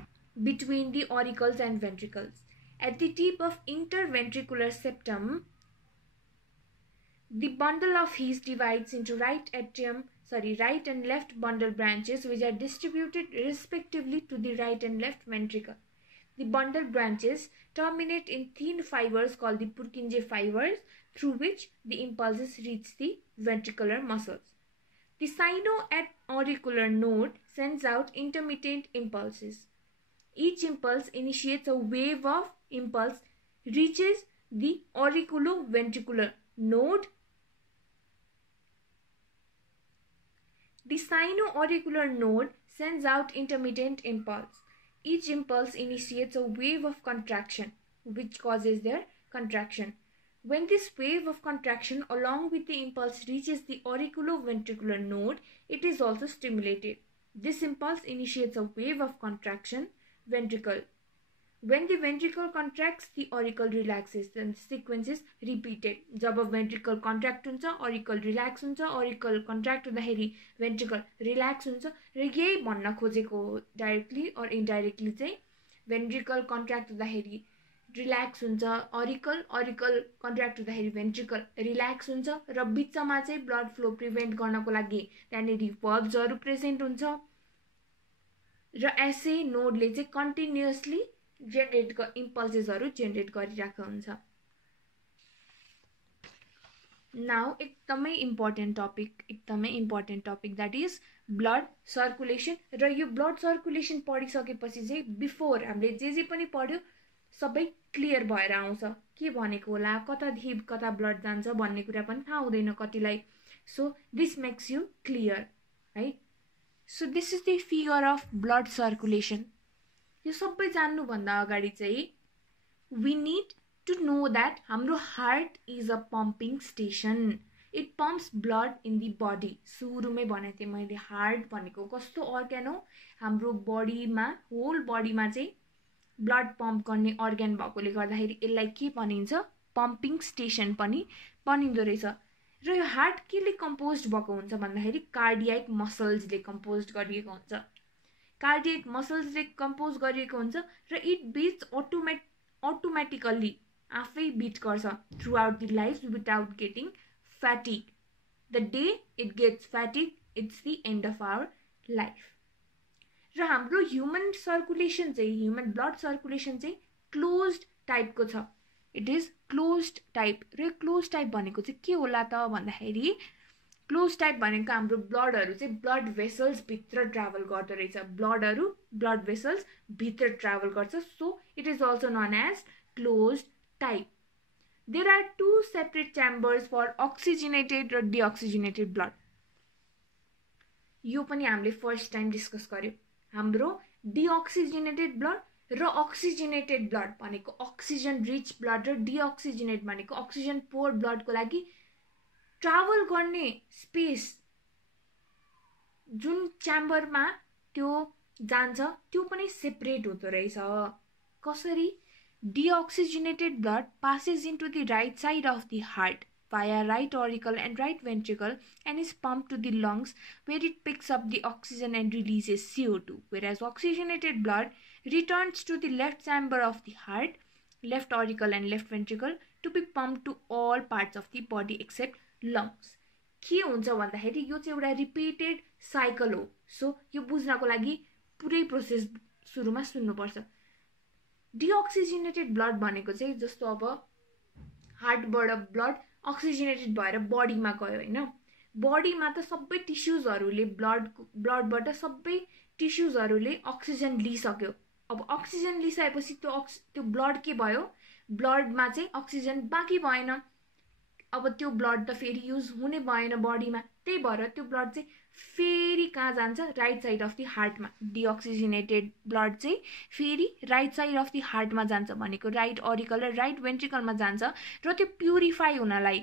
between the auricles and ventricles. At the tip of interventricular septum, the bundle of His divides into right and left bundle branches, which are distributed respectively to the right and left ventricle. The bundle branches terminate in thin fibers called the Purkinje fibers, through which the impulses reach the ventricular muscles. The sinoauricular node sends out intermittent impulses. Each impulse initiates a wave of impulse, reaches the auriculoventricular node. The sinoauricular node sends out intermittent impulse. Each impulse initiates a wave of contraction, which causes their contraction. When this wave of contraction along with the impulse reaches the auriculoventricular node, it is also stimulated. This impulse initiates a wave of contraction, ventricle. When the ventricle contracts, the auricle relaxes. Then the sequence is repeated. Job ventricle contract हुन्छ, auricle relax हुन्छ, auricle contract हुँदाखेरि ventricle relax हुन्छ. र यही भन्न खोजेको directly or indirectly चाहिँ ventricle contract हुँदाखेरि relax हुन्छ, auricle contract हुँदाखेरि ventricle relax हुन्छ र बिचमा चाहिँ blood flow prevent गर्नको लागि त्यहाँनेरि verbsहरु present हुन्छ र SA नोडले चाहिँ continuously जेनरेट इम्पल्सेसहरु जेनरेट गरिरहेको हुन्छ. नाउ एकदमै important topic that is blood circulation. र यो ब्लड सर्कुलेसन पढिसकेपछि चाहिँ बिफोर हामीले जे पनि पढ्यो सबै क्लियर भएर आउँछ. के भनेको होला, कतादेखि कता ब्लड जान्छ भन्ने कुरा पनि थाहा हुँदैन कतिलाई. So this makes you clear है. So this is the figure of blood circulation. यो सबै जान्नु भन्दा अगाडि चाहिँ we need to know that हाम्रो heart is a pumping station. It pumps blood in the body. सुरुमै भनेको थिएँ मैले हार्ट भनेको कस्तो अर्गन हो, हाम्रो बडीमा होल बडीमा चाहिँ ब्लड पम्प गर्ने अर्गन भएकोले गर्दाखेरि यसलाई के भनिन्छ, पम्पिङ स्टेसन पनि भनिँदो रहेछ. र यो हार्ट केले कम्पोज भएको हुन्छ भन्दाखेरि कार्डियाक मसल्सले कम्पोज गरिएको हुन्छ। कार्डियक मसल्सले कम्पोज गरिएको हुन्छ र इट बिट्स अटोमेटिकल्ली आफै बिट गर्छ throughout the life without getting fatigue. The day it gets fatigue it's the end of our life. र हाम्रो ह्युमन सर्कुलेसन चाहिँ, ह्युमन ब्लड सर्कुलेसन चाहिँ क्लोज्ड टाइपको छ। It is closed type. र close type भनेको चाहिँ के होला त भन्दाखेरि क्लोज टाइप भनेको हाम्रो ब्लडहरू चाहिँ ब्लड भेसल्स भित्र ट्राभल गर्दो रहेछ। ब्लडहरू ब्लड भेसल्स भित्र ट्राभल गर्छ। So it is also known as close type. There are two separate chambers for oxygenated र डिअक्सिजनेटेड ब्लड। यो पनि हामीले फर्स्ट टाइम डिस्कस गर्यो। हाम्रो डिअक्सिजनेटेड ब्लड र अक्सिजनेटेड ब्लड भनेको अक्सिजन रिच ब्लड र डिअक्सिजनेट भनेको अक्सिजन पोर ब्लडको लागि ट्राभल गर्ने स्पेस जुन च्याम्बरमा त्यो जान्छ त्यो पनि सेपरेट हुँदो रहेछ। कसरी? डिअक्सिजनेटेड blood passes into the right side of the heart via right auricle and right ventricle and is pumped to the lungs where it picks up the oxygen and releases CO2, whereas oxygenated blood returns to the left chamber of the heart, left auricle and left ventricle to be pumped to all parts of the body except lungs. के हुन्छ भन्दाखेरि यो चाहिँ एउटा repeated cycle हो। So यो बुझ्नको लागि पुरै प्रोसेस सुरुमा सुन्नुपर्छ। डिअक्सिजनेटेड ब्लड भनेको चाहिँ जस्तो अब हार्टबाट ब्लड अक्सिजनेटेड भएर बडीमा गयो होइन। बडीमा त सबै टिस्युजहरूले ब्लडबाट सबै टिस्युजहरूले अक्सिजन लिइसक्यो। अब अक्सिजन लिइसकेपछि त्यो ब्लड के भयो? ब्लडमा चाहिँ अक्सिजन बाँकी भएन। अब त्यो ब्लड त फेरि युज हुने भएन बडीमा। त्यही भएर त्यो ब्लड चाहिँ फेरि कहाँ जान्छ? राइट साइड अफ द हार्टमा। डिअक्सिजनेटेड ब्लड चाहिँ फेरि राइट साइड अफ द हार्टमा जान्छ भनेको राइट अरिकल र राइट भेन्ट्रिकलमा जान्छ र त्यो प्युरिफाई हुनलाई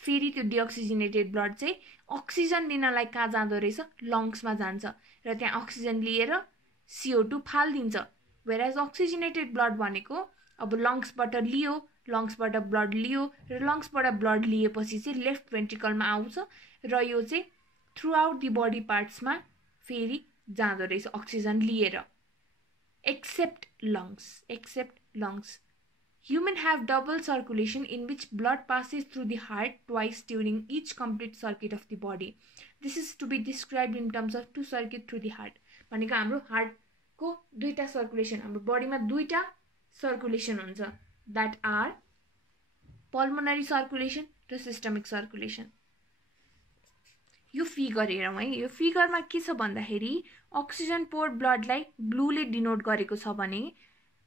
फेरि त्यो डिअक्सिजनेटेड ब्लड चाहिँ अक्सिजन लिनलाई कहाँ जाँदो रहेछ? लङ्समा जान्छ र त्यहाँ अक्सिजन लिएर CO2 फालिदिन्छ। वेयरएज अक्सिजनेटेड ब्लड भनेको अब लङ्सबाट लियो, लङ्सबाट ब्लड लियो र लङ्सबाट ब्लड लिएपछि चाहिँ लेफ्ट भेन्ट्रिकलमा आउँछ र यो चाहिँ थ्रु आउट दि बडी पार्ट्समा फेरि जाँदो रहेछ अक्सिजन लिएर। Except lungs. Human have double circulation in which blood passes through the heart twice during each complete circuit of the body. This is to be described in terms of two circuit through the heart. भनेको हाम्रो हार्टको दुईटा circulation, हाम्रो बडीमा दुईटा circulation हुन्छ। That are pulmonary circulation र systemic circulation. यो figure हेरौँ है। यो फिगरमा के छ भन्दाखेरि अक्सिजन पोर ब्लडलाई ब्लूले डिनोट गरेको छ भने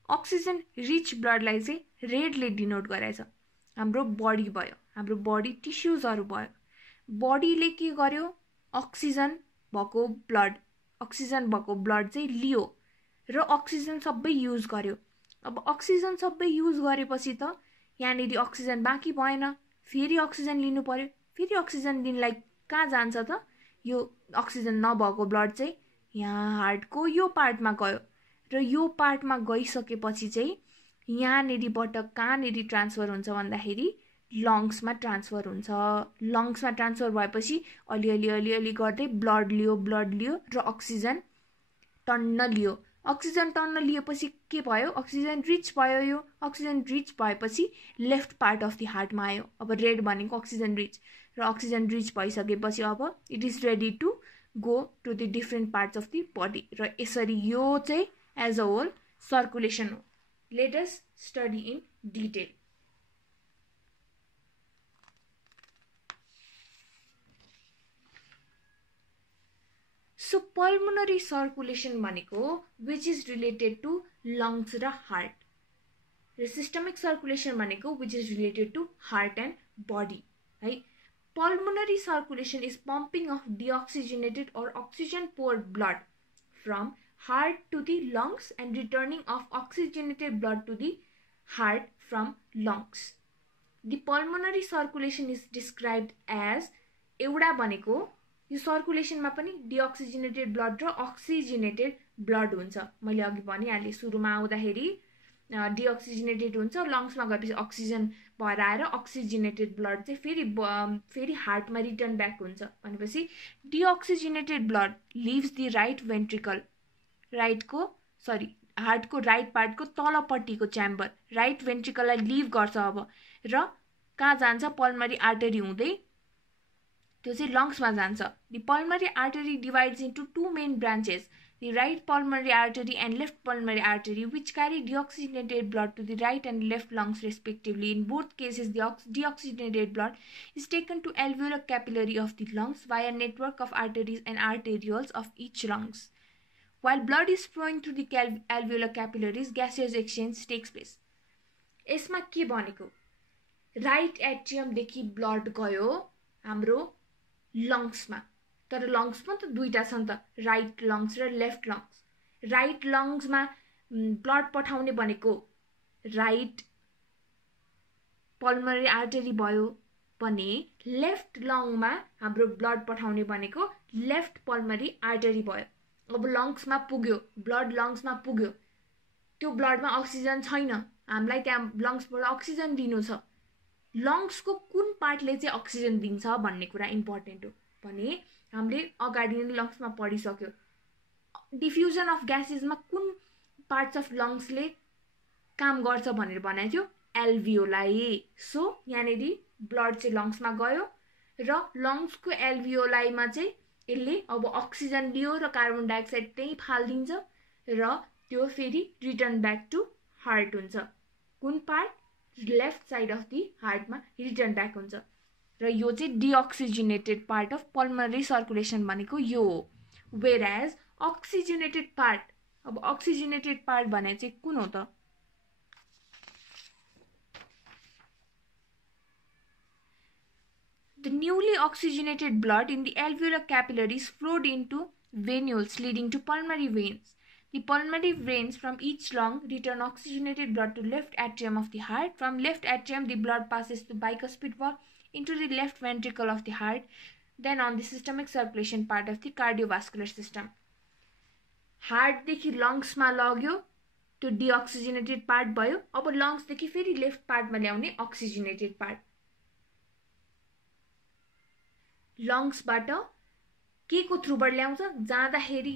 अक्सिजन रिच ब्लडलाई चाहिँ रेडले डिनोट गरेछ। हाम्रो बडी भयो, हाम्रो बडी टिस्युजहरू भयो। बडीले के गर्यो? अक्सिजन भएको ब्लड चाहिँ लियो र अक्सिजन सबै युज गर्यो। अब अक्सिजन सबै युज गरेपछि त यहाँनिर अक्सिजन बाँकी भएन, फेरि अक्सिजन लिनु पर्यो। फेरि अक्सिजन लिनलाई कहाँ जान्छ त? यो अक्सिजन नभएको ब्लड चाहिँ यहाँ हार्टको यो पार्टमा गयो र यो पार्टमा गइसकेपछि चाहिँ यहाँनिरबाट कहाँनिर ट्रान्सफर हुन्छ भन्दाखेरि लङ्समा ट्रान्सफर हुन्छ। लङ्समा ट्रान्सफर भएपछि अलिअलि गर्दै ब्लड लियो र अक्सिजन टन्न लियो। अक्सिजन टन्न लिएपछि के भयो? अक्सिजन रिच भयो। यो अक्सिजन रिच भएपछि लेफ्ट पार्ट अफ द हार्टमा आयो। अब रेड भनेको अक्सिजन रिच र अक्सिजन रिच भइसकेपछि अब it is ready to go to the different parts of the body. र यसरी यो चाहिँ एज अ होल सर्कुलेसन हो। Let us study in detail. So pulmonary circulation भनेको which is related to lungs र heart, र सिस्टमिक सर्कुलेसन भनेको which is related to heart and body है। Pulmonary circulation is pumping of deoxygenated or oxygen poor blood from heart to the lungs and returning of oxygenated blood to the heart from lungs. The pulmonary circulation is described as एउटा भनेको यो सर्कुलेसनमा पनि डिअक्सिजनेटेड blood र अक्सिजनेटेड blood हुन्छ। मैले अघि भनिहालेँ सुरुमा आउँदाखेरि डिअक्सिजनेटेड हुन्छ, लङ्समा गएपछि अक्सिजन भएर आएर अक्सिजनेटेड ब्लड चाहिँ फेरि हार्टमा रिटर्न ब्याक हुन्छ भनेपछि deoxygenated blood leaves the right ventricle, हार्टको राइट पार्टको तलपट्टिको च्याम्बर राइट भेन्ट्रिकललाई लिभ गर्छ अब, र कहाँ जान्छ पल्मरी आर्टरी हुँदै त्यो चाहिँ लङ्समा जान्छ। The pulmonary artery divides into two main branches, the right pulmonary artery and left pulmonary artery, which carry deoxygenated blood to the right and left lungs respectively. In both cases, the deoxygenated blood is taken to alveolar capillary of the lungs via a network of arteries and arterioles of each lungs. While blood is flowing through the alveolar capillaries, gaseous exchange takes place. यसमा के भनेको, right एट्रियमदेखि blood गयो हाम्रो लङ्समा, तर लङ्समा त दुईटा छ नि त, राइट लङ्स र लेफ्ट लङ्स। राइट लङ्समा ब्लड पठाउने भनेको राइट पल्मरी आर्टरी भयो भने लेफ्ट लङमा हाम्रो ब्लड पठाउने भनेको लेफ्ट पल्मरी आर्टरी भयो। अब लङ्समा पुग्यो, ब्लड लङ्समा पुग्यो, त्यो ब्लडमा अक्सिजन छैन, हामीलाई त्यहाँ लङ्सबाट अक्सिजन दिनु छ। लङ्सको कुन पार्टले चाहिँ अक्सिजन दिन्छ भन्ने कुरा इम्पोर्टेन्ट हो भने हामीले अगाडि नै लङ्समा पढिसक्यो, डिफ्युजन अफ ग्यासेसमा कुन पार्ट्स अफ लङ्सले काम गर्छ भनेर भनेको थियो, एल्भियोलाई। सो यहाँनिर ब्लड चाहिँ लङ्समा गयो र लङ्सको एल्भियोलाईमा चाहिँ यसले अब अक्सिजन लियो र कार्बन डाइअक्साइड त्यही फालिदिन्छ र त्यो फेरि रिटर्न ब्याक टु हार्ट हुन्छ। कुन part, left side of the हार्टमा रिटर्न ब्याक हुन्छ र यो चाहिँ deoxygenated part of pulmonary circulation भनेको यो हो। वेयर एज अक्सिजनेटेड पार्ट, अब अक्सिजनेटेड पार्ट भने चाहिँ कुन हो त, the newly oxygenated blood in the alveolar capillaries flowed into venules leading to pulmonary veins. The pulmonary veins from each lung return oxygenated blood to left atrium of the heart. From left atrium, the blood passes through bicuspid valve into the left ventricle of the heart, then on the systemic circulation part of the cardiovascular system. Heart देखि lungs मा लग्यो, त्यो deoxygenated part भयो। अब lungs देखि फेरि left part मा ल्याउने oxygenated part। लङ्सबाट के को थ्रुबाट ल्याउँछ, जाँदाखेरि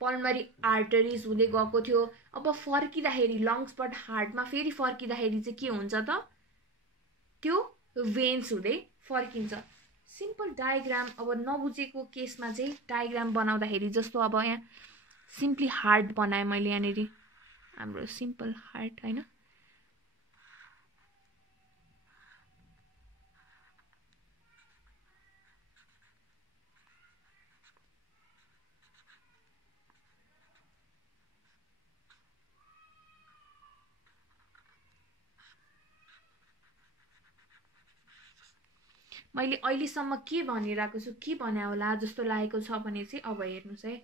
पल्मरी आर्टरिज हुँदै गएको थियो, अब फर्किँदाखेरि लङ्सबाट हार्टमा फेरि फर्किँदाखेरि चाहिँ के हुन्छ त, त्यो भेन्स हुँदै फर्किन्छ। सिम्पल डायग्राम, अब नबुझेको केसमा चाहिँ डायग्राम बनाउँदाखेरि जस्तो अब यहाँ सिम्पली हार्ट बनाएँ मैले, यहाँनिर हाम्रो सिम्पल हार्ट हैन, मैले अहिलेसम्म के भनिरहेको छु, के भने होला जस्तो लागेको छ भने चाहिँ अब हेर्नुस् है,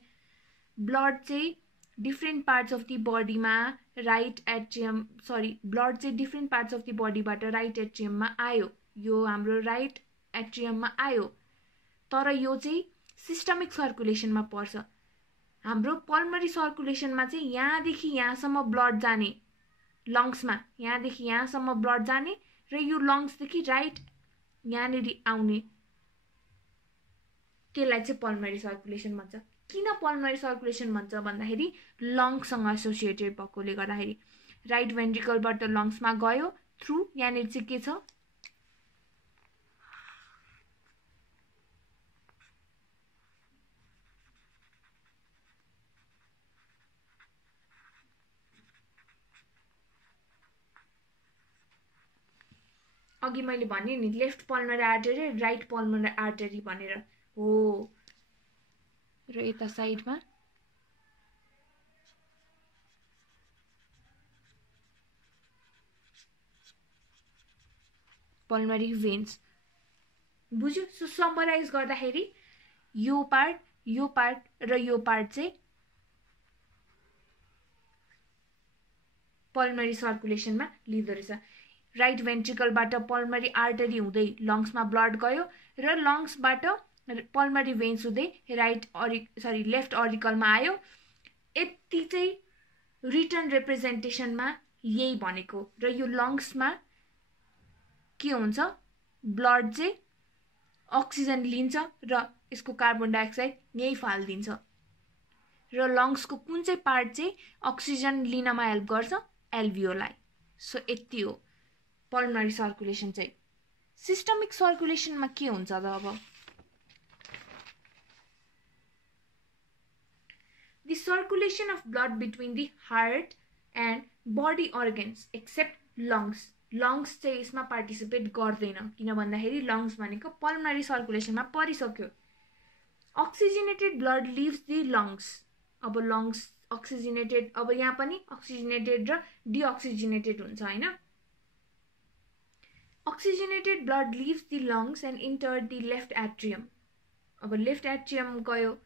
ब्लड चाहिँ डिफ्रेन्ट पार्ट्स अफ दि बडीमा राइट एट्रियम ब्लड चाहिँ डिफ्रेन्ट पार्ट्स अफ दि बडीबाट राइट एट्रियममा आयो, यो हाम्रो राइट एट्रियममा आयो, तर यो चाहिँ सिस्टमिक सर्कुलेसनमा पर्छ। हाम्रो पल्मरी सर्कुलेसनमा चाहिँ यहाँदेखि यहाँसम्म ब्लड जाने, लङ्समा यहाँदेखि यहाँसम्म ब्लड जाने र यो लङ्सदेखि राइट यहाँनिर आउने, त्यसलाई चाहिँ पल्मरी सर्कुलेसन भन्छ। किन पल्मरी सर्कुलेसन भन्छ भन्दाखेरि लङ्ससँग एसोसिएटेड भएकोले गर्दाखेरि राइट भेन्ट्रिकलबाट लङ्समा गयो थ्रु, यहाँनिर चाहिँ के छ, अघि मैले भने नि left pulmonary artery right pulmonary artery भनेर हो, र यता साइडमा पल्मरी भेन्स। बुझ्यो? सो समराइज गर्दाखेरि यो पार्ट र यो पार्ट चाहिँ पल्मरी सर्कुलेसनमा लिँदो रहेछ। राइट भेन्ट्रिकलबाट पल्मरी आर्टरी हुँदै लङ्समा ब्लड गयो र लङ्सबाट पल्मरी भेन्स हुँदै लेफ्ट अरिकलमा आयो। यति चाहिँ रिटर्न रिप्रेजेन्टेसनमा यही भनेको। र यो लङ्समा के हुन्छ, ब्लड चाहिँ अक्सिजन लिन्छ र यसको कार्बन डाइअक्साइड यही फालिदिन्छ। र लङ्सको कुन चाहिँ पार्ट चाहिँ अक्सिजन लिनमा हेल्प गर्छ, एल्भियोलाई। सो यति हो पल्मनरी सर्कुलेसन चाहिँ। सिस्टमिक सर्कुलेसनमा के हुन्छ त अब, the circulation of blood between the heart and body organs except lungs. lungs चाहिँ यसमा पार्टिसिपेट गर्दैन, किन भन्दाखेरि लङ्स भनेको पल्मनरी सर्कुलेसनमा परिसक्यो। Oxygenated blood leaves the lungs. अब लङ्स अक्सिजनेटेड, अब यहाँ पनि अक्सिजनेटेड र डिअक्सिजनेटेड हुन्छ हैन। Oxygenated blood leaves the lungs and enter the left atrium. अब लेफ्ट एट्रियम गयो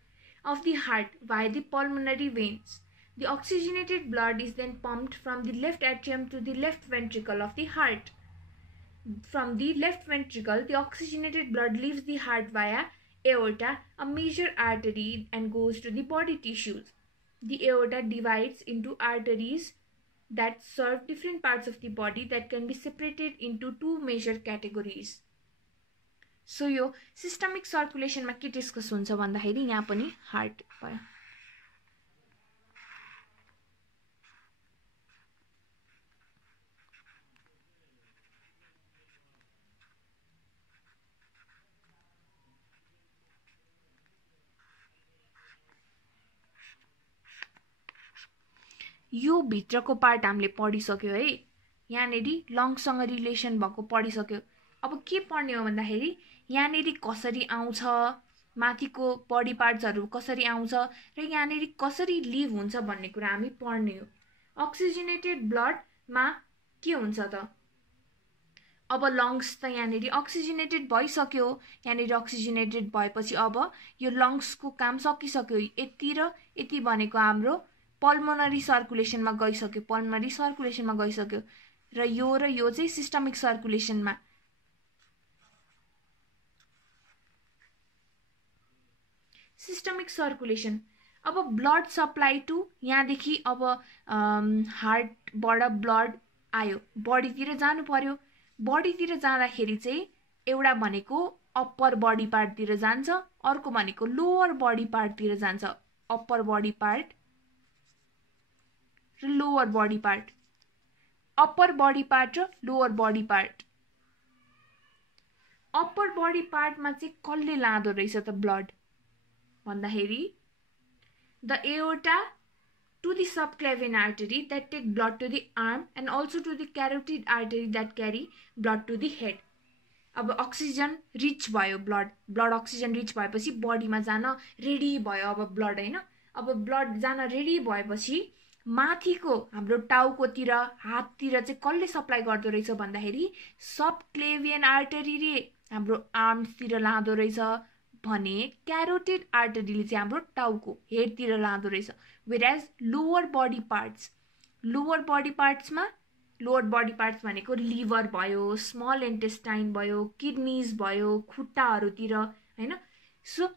of the heart via the pulmonary veins. The oxygenated blood is then pumped from the left atrium to the left ventricle of the heart. From the left ventricle, the oxygenated blood leaves the heart via aorta, a major artery, and goes to the body tissues. The aorta divides into arteries that serve different parts of the body that can be separated into two major categories. So यो systemic सर्कुलेसनमा के discuss हुन्छ भन्दाखेरि यहाँ पनि heart भयो। यो भित्रको part हामीले पढिसक्यो है, यहाँनेरि लङ्ससँग रिलेसन भएको पढिसक्यो। अब के पढ्ने हो भन्दाखेरि यहाँनेरि कसरी आउँछ, माथिको बडी पार्ट्सहरू कसरी आउँछ र यहाँनेरि कसरी लिभ हुन्छ भन्ने कुरा हामी पढ्ने हो। अक्सिजनेटेड ब्लडमा के हुन्छ त, अब लङ्स त यहाँनेरि अक्सिजनेटेड भइसक्यो, यहाँनेरि अक्सिजनेटेड भएपछि अब यो लङ्सको काम सकिसक्यो। यति र यति भनेको हाम्रो पल्मोनरी सर्कुलेसनमा गइसक्यो, पल्मोनरी सर्कुलेसनमा गइसक्यो। र यो चाहिँ सिस्टमिक सर्कुलेसनमा। सिस्टमिक सर्कुलेसन, अब ब्लड सप्लाई टु, यहाँदेखि अब हार्टबाट ब्लड आयो, बडीतिर जानु पर्यो। बडीतिर जाँदाखेरि चाहिँ एउटा भनेको अप्पर बडी पार्टतिर जान्छ, अर्को भनेको लोअर बडी पार्टतिर जान्छ। अप्पर बडी पार्ट र lower body part, upper body part र lower body part. Upper body पार्टमा चाहिँ कसले लाँदो रहेछ त ब्लड भन्दाखेरि the aorta to the subclavian artery that take blood to the arm and also to the carotid artery that carry blood to the head. अब oxygen rich भयो, blood oxygen rich भएपछि बडीमा जान रेडी भयो अब blood हैन। अब blood जान रेडी भएपछि माथिको हाम्रो टाउकोतिर हाततिर चाहिँ कसले सप्लाई गर्दो रहेछ भन्दाखेरि सबक्लेभियन आर्टरीले हाम्रो आर्म्सतिर लाँदो रहेछ भने क्यारोटिड आर्टरीले चाहिँ हाम्रो टाउको हेडतिर लाँदो रहेछ। वेयरएज लोअर बडी पार्ट्स भनेको लिभर भयो, स्मल इन्टेस्टाइन भयो, किडनीज भयो, खुट्टाहरूतिर हैन। सो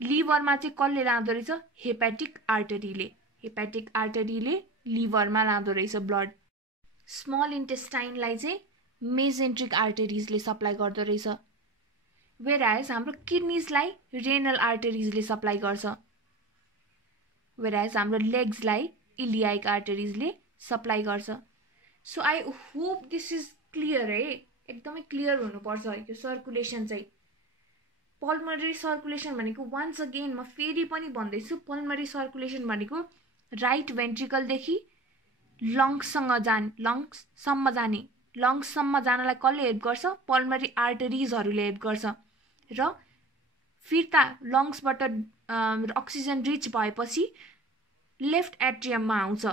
लिभरमा चाहिँ कसले लाँदो रहेछ, हेपाटिक आर्टरीले लिभरमा लाँदो रहेछ ब्लड। स्मल इन्टेस्टाइनलाई चाहिँ मेजेन्ट्रिक आर्टरिजले सप्लाई गर्दो रहेछ। वेयरएज हाम्रो किडनीजलाई रेनल आर्टरिजले सप्लाई गर्छ। वेयरएज हाम्रो लेग्सलाई इलियाइक आर्टरिजले सप्लाई गर्छ। So I hope this is clear है, एकदमै क्लियर हुनुपर्छ यो सर्कुलेसन चाहिँ। पल्मोनरी सर्कुलेसन भनेको वान्स अगेन म फेरि पनि भन्दैछु, पल्मोनरी सर्कुलेसन भनेको राइट भेन्ट्रिकलदेखि लङ्ससम्म जाने, लङ्ससम्म जानलाई कसले हेल्प गर्छ, पल्मोनरी आर्टरिजहरूले हेल्प गर्छ। र फिर्ता लङ्सबाट अक्सिजन रिच भएपछि लेफ्ट एट्रियममा आउँछ,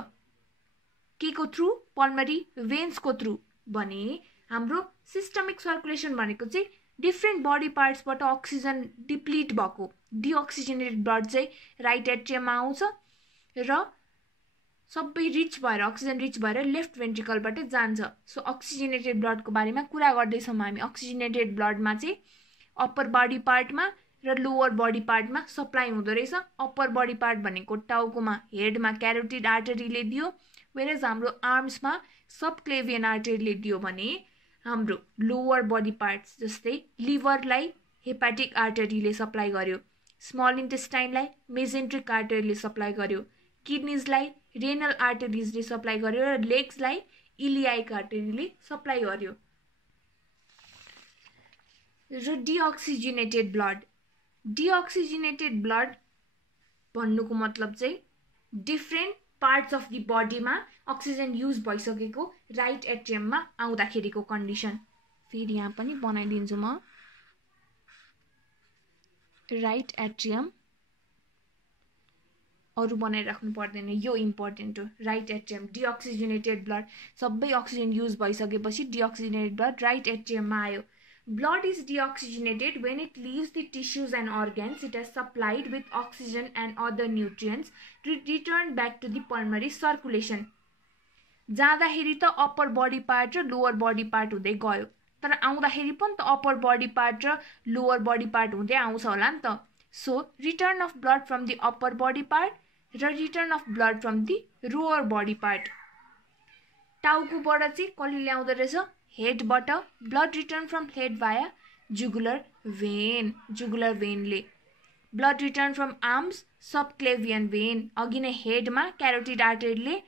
के को थ्रु, पल्मोनरी वेन्सको थ्रु। भने हाम्रो सिस्टमिक सर्कुलेसन भनेको चाहिँ डिफ्रेन्ट बडी पार्ट्सबाट अक्सिजन डिप्लिट भएको डिअक्सिजनेटेड ब्लड चाहिँ राइट एट्रियममा आउँछ र सबै रिच भएर अक्सिजन रिच भएर लेफ्ट भेन्ट्रिकलबाट जान्छ। सो अक्सिजनेटेड ब्लडको बारेमा कुरा गर्दैछौँ हामी। अक्सिजनेटेड ब्लडमा चाहिँ अप्पर बडी पार्टमा र लोअर बडी पार्टमा सप्लाई हुँदो रहेछ। अप्पर बडी पार्ट भनेको टाउकोमा हेडमा क्यारोटिड आर्टरीले दियो, वेरेज हाम्रो आर्म्समा सबक्लेभियन आर्टरीले दियो भने हाम्रो लोअर बडी पार्ट्स जस्तै लिभरलाई हेपाटिक आर्टरीले सप्लाई गर्यो, स्मल इन्टेस्टाइनलाई मेजेन्ट्रिक आर्टरीले सप्लाई गर्यो, किडनीजलाई रेनल आर्टरीजले सप्लाई गर्यो र लेग्सलाई इलियाइक आर्टरीले सप्लाई गर्यो। र डिअक्सिजनेटेड ब्लड भन्नुको मतलब चाहिँ डिफ्रेन्ट पार्ट्स अफ द बडीमा अक्सिजन युज भइसकेको राइट एट्रियममा आउँदाखेरिको कन्डिसन। फेरि यहाँ पनि बनाइदिन्छु म, राइट एट्रियम अरू बनाइराख्नु पर्दैन, यो इम्पोर्टेन्ट हो। राइट एट्रियम डिअक्सिजनेटेड ब्लड, सबै अक्सिजन युज भइसकेपछि डिअक्सिजनेटेड ब्लड राइट एट्रियममा आयो। Blood is deoxygenated when it leaves the tissues and organs it has supplied with oxygen and other nutrients to return back to the pulmonary circulation. जाँदाखेरि त upper body part र lower body part हुँदै गयो, तर आउँदाखेरि पनि त upper body part र लोअर बडी पार्ट हुँदै आउँछ होला नि त। So return of blood from the upper body part र return of blood from the lower body part. टाउकोबाट चाहिँ कसले ल्याउँदो रहेछ? हेडबाट blood return from head via jugular भेनले। Blood return from arms subclavian vein, अघि नै हेडमा क्यारोटिड आर्टरीले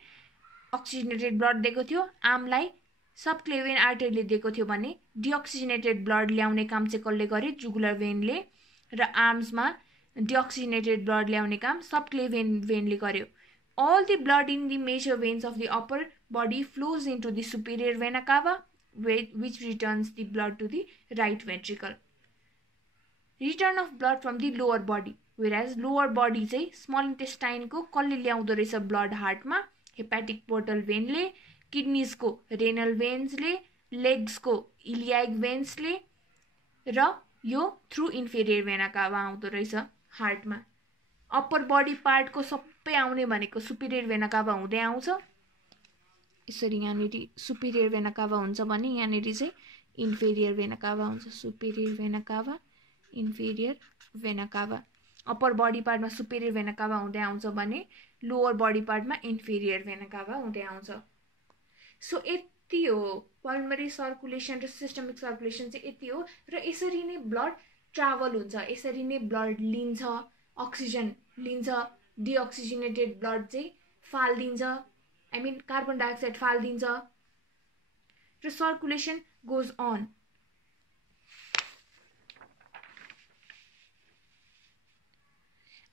अक्सिजनेटेड ब्लड दिएको थियो, आर्मलाई सबक्लेभियन आर्टरीले दिएको थियो भने डिअक्सिजनेटेड ब्लड ल्याउने काम चाहिँ कसले गर्यो? जुगुलर भेनले। र आर्म्समा डिअक्सिजनेटेड ब्लड ल्याउने काम सबक्लेभियन भेनले गर्यो। All the blood in the major veins of the upper body flows into the superior vena cava, which returns the blood to the right ventricle. Return of blood from the lower body, whereas lower body चाहिँ small intestine को कसले ल्याउँदो रहेछ blood हार्टमा? Hepatic portal भेनले, किडनीजको renal भेन्सले, लेग्सको इलियाइक भेन्सले, र यो through inferior vena कावा आउँदो रहेछ हार्टमा। अप्पर बडी पार्टको सबै आउने भनेको सुपिरियर भेना कावा हुँदै आउँछ। यसरी यहाँनिर सुपिरियर भेना कावा हुन्छ भने यहाँनिर चाहिँ इन्फेरियर भेना कावा हुन्छ। सुपिरियर भेना कावा, इन्फेरियर भेना कावा। अप्पर बडी पार्टमा सुपिरियर भेना कावा हुँदै आउँछ भने लोअर बडी पार्टमा इन्फेरियर भेना कावा हुँदै आउँछ। सो यति हो पल्मरी सर्कुलेसन र सिस्टमिक सर्कुलेसन चाहिँ यति हो। र यसरी नै ब्लड ट्राभल हुन्छ, यसरी नै ब्लड लिन्छ, अक्सिजन लिन्छ, डिअक्सिजनेटेड ब्लड चाहिँ फालिदिन्छ, आई मिन कार्बन डाइअक्साइड फालिदिन्छ र circulation goes on.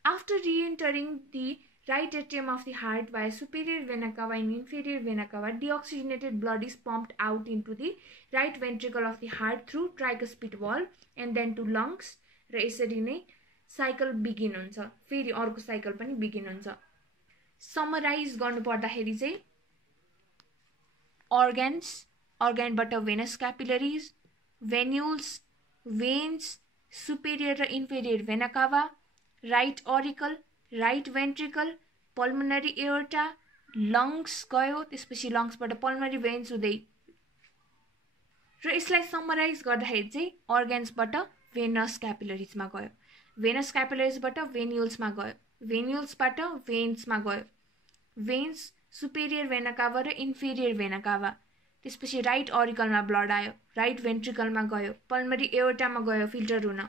After re-entering the right atrium of the heart via superior vena cava and inferior vena cava, deoxygenated blood is pumped out into the right ventricle of the heart through tricuspid valve and then to lungs. र यसरी नै cycle begin हुन्छ, फेरि अर्को cycle पनि begin हुन्छ। Summarize गर्नुपर्दाखेरि चाहिँ अर्गनबाट venous capillaries, venules, veins, superior र inferior vena cava, right auricle, right ventricle, pulmonary aorta, lungs गयो, त्यसपछि लङ्सबाट पल्मोनरी भेन्स हुँदै। र यसलाई समराइज गर्दाखेरि चाहिँ अर्गन्सबाट भेनस क्यापिलरिजमा गयो, भेनस क्यापिलरिजबाट भेन्युल्समा गयो, भेन्युल्सबाट भेन्समा गयो, भेन्स सुपेरियर भेना कावा र इन्फेरियर भेना कावा, त्यसपछि राइट ऑरिकलमा ब्लड आयो, राइट वेन्ट्रिकलमा गयो, पल्मोनरी एओर्टामा गयो फिल्टर हुन,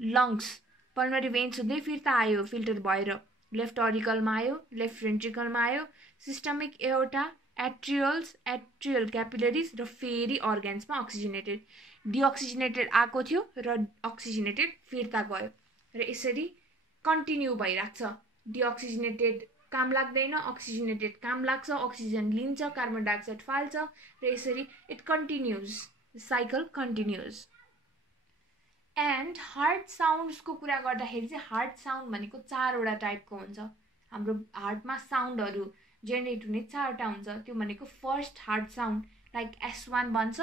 लङ्स पल्मोनरी भेन्स हुँदै फिर्ता आयो फिल्टर भएर, लेफ्ट ऑरिकलमा आयो, लेफ्ट वेन्ट्रिकलमा आयो, सिस्टमिक एओर्टा, एट्रियल क्यापिलरिज र फेरि अर्गन्समा अक्सिजनेटेड, डिअक्सिजनेटेड आएको थियो र अक्सिजनेटेड फिर्ता गयो र यसरी कन्टिन्यू भइराख्छ। डिअक्सिजनेटेड काम लाग्दैन, अक्सिजनेटेड काम लाग्छ, अक्सिजन लिन्छ, कार्बन डाइअक्साइड फाल्छ र यसरी it continues, cycle continues. And heart साउन्ड्सको कुरा गर्दाखेरि चाहिँ हार्ट साउन्ड भनेको 4वटा टाइपको हुन्छ। हाम्रो हार्टमा साउन्डहरू जेनेरेट हुने 4वटा हुन्छ। त्यो भनेको first heart sound like S1 भन्छ,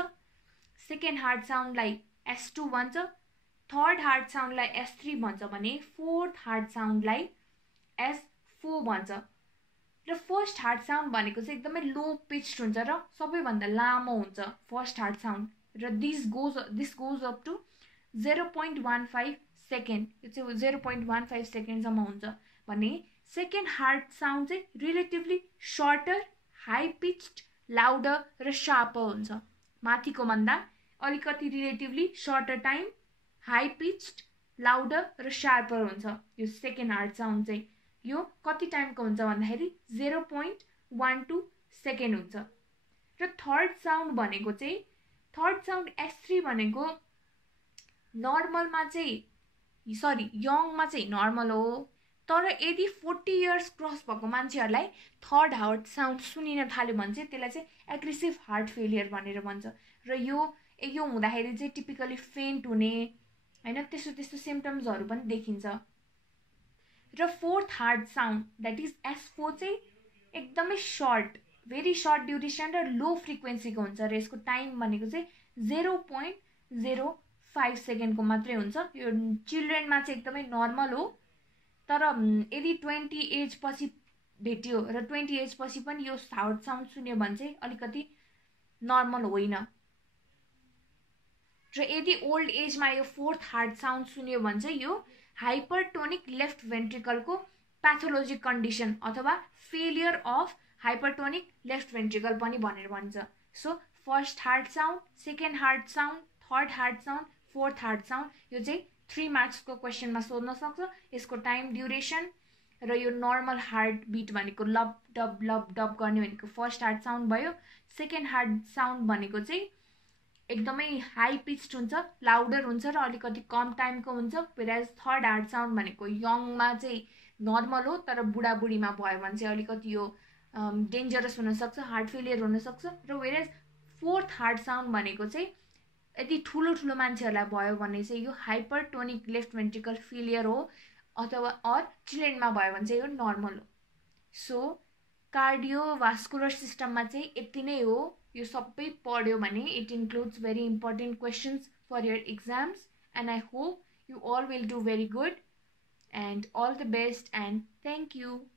सेकेन्ड हार्ट साउन्डलाई S2 भन्छ, थर्ड हार्ट साउन्डलाई S3 भन्छ भने फोर्थ हार्ट साउन्डलाई S4 भन्छ। र फर्स्ट हार्ट साउन्ड भनेको चाहिँ एकदमै लो पिच्ड हुन्छ र सबैभन्दा लामो हुन्छ फर्स्ट हार्ट साउन्ड, र this goes up to 0.15 second, यो चाहिँ 0.15 सेकेन्डसम्म हुन्छ भने सेकेन्ड हार्ट साउन्ड चाहिँ relatively shorter, high pitched, louder र सार्पर हुन्छ। माथिको भन्दा अलिकति relatively shorter time, high pitched, louder र सार्पर हुन्छ यो सेकेन्ड हार्ट साउन्ड चाहिँ। यो कति टाइमको हुन्छ भन्दाखेरि 0.12 सेकेन्ड हुन्छ। र थर्ड साउन्ड भनेको चाहिँ, थर्ड साउन्ड S3 भनेको नर्मलमा चाहिँ यङमा चाहिँ नर्मल हो, तर यदि 40 इयर्स क्रस भएको मान्छेहरूलाई थर्ड हार्ट साउन्ड सुनिन थाल्यो भने चाहिँ त्यसलाई चाहिँ एग्रेसिभ हार्ट फेलियर भनेर भन्छ। र यो हुँदाखेरि चाहिँ टिपिकली फेन्ट हुने हैन त्यस्तो सिम्पटम्सहरू पनि देखिन्छ। र fourth heart sound that is S4 चाहिँ एकदमै सर्ट, भेरी सर्ट ड्युरेसन र लो फ्रिक्वेन्सीको हुन्छ र यसको टाइम भनेको चाहिँ 0.05 सेकेन्डको मात्रै हुन्छ। यो चिल्ड्रेनमा चाहिँ एकदमै नर्मल हो, तर यदि 20 एज पछि भेट्यो र 20 एज पछि पनि यो हार्ट साउन्ड सुन्यो भने चाहिँ अलिकति नर्मल होइन। र यदि ओल्ड एजमा यो फोर्थ हार्ट साउन्ड सुन्यो भने चाहिँ यो हाइपरटोनिक लेफ्ट भेन्ट्रिकलको प्याथोलोजिक कन्डिसन अथवा failure of hypertonic left ventricle पनि भनेर भन्छ। So first heart sound, second heart sound, third heart sound, fourth heart sound, यो चाहिँ 3 मार्क्सको क्वेसनमा सोध्न सक्छ। यसको टाइम ड्युरेसन र यो नर्मल हार्ट बिट भनेको लब डब गर्ने भनेको फर्स्ट हार्ट साउन्ड भयो। सेकेन्ड हार्ट साउन्ड भनेको चाहिँ एकदमै हाई पिच्ड हुन्छ, लाउडर हुन्छ र अलिकति कम टाइमको हुन्छ। वेराज थर्ड हार्ट साउन्ड भनेको यङमा चाहिँ नर्मल हो, तर बुढाबुढीमा भयो भने चाहिँ अलिकति यो डेन्जरस हुनसक्छ, हार्ट फेलियर हुनसक्छ। र वेराज फोर्थ हार्ट साउन्ड भनेको चाहिँ यदि ठुलो मान्छेहरूलाई भयो भने चाहिँ यो हाइपरटोनिक लेफ्ट भेन्ट्रिकल फेलियर हो, अथवा चिल्ड्रेनमा भयो भने चाहिँ यो नर्मल हो। सो कार्डियोभास्कुलर सिस्टममा चाहिँ यति नै हो। यो सबै पढ्यो भने it includes very important questions for your exams and I hope you all will do very good and all the best and thank you.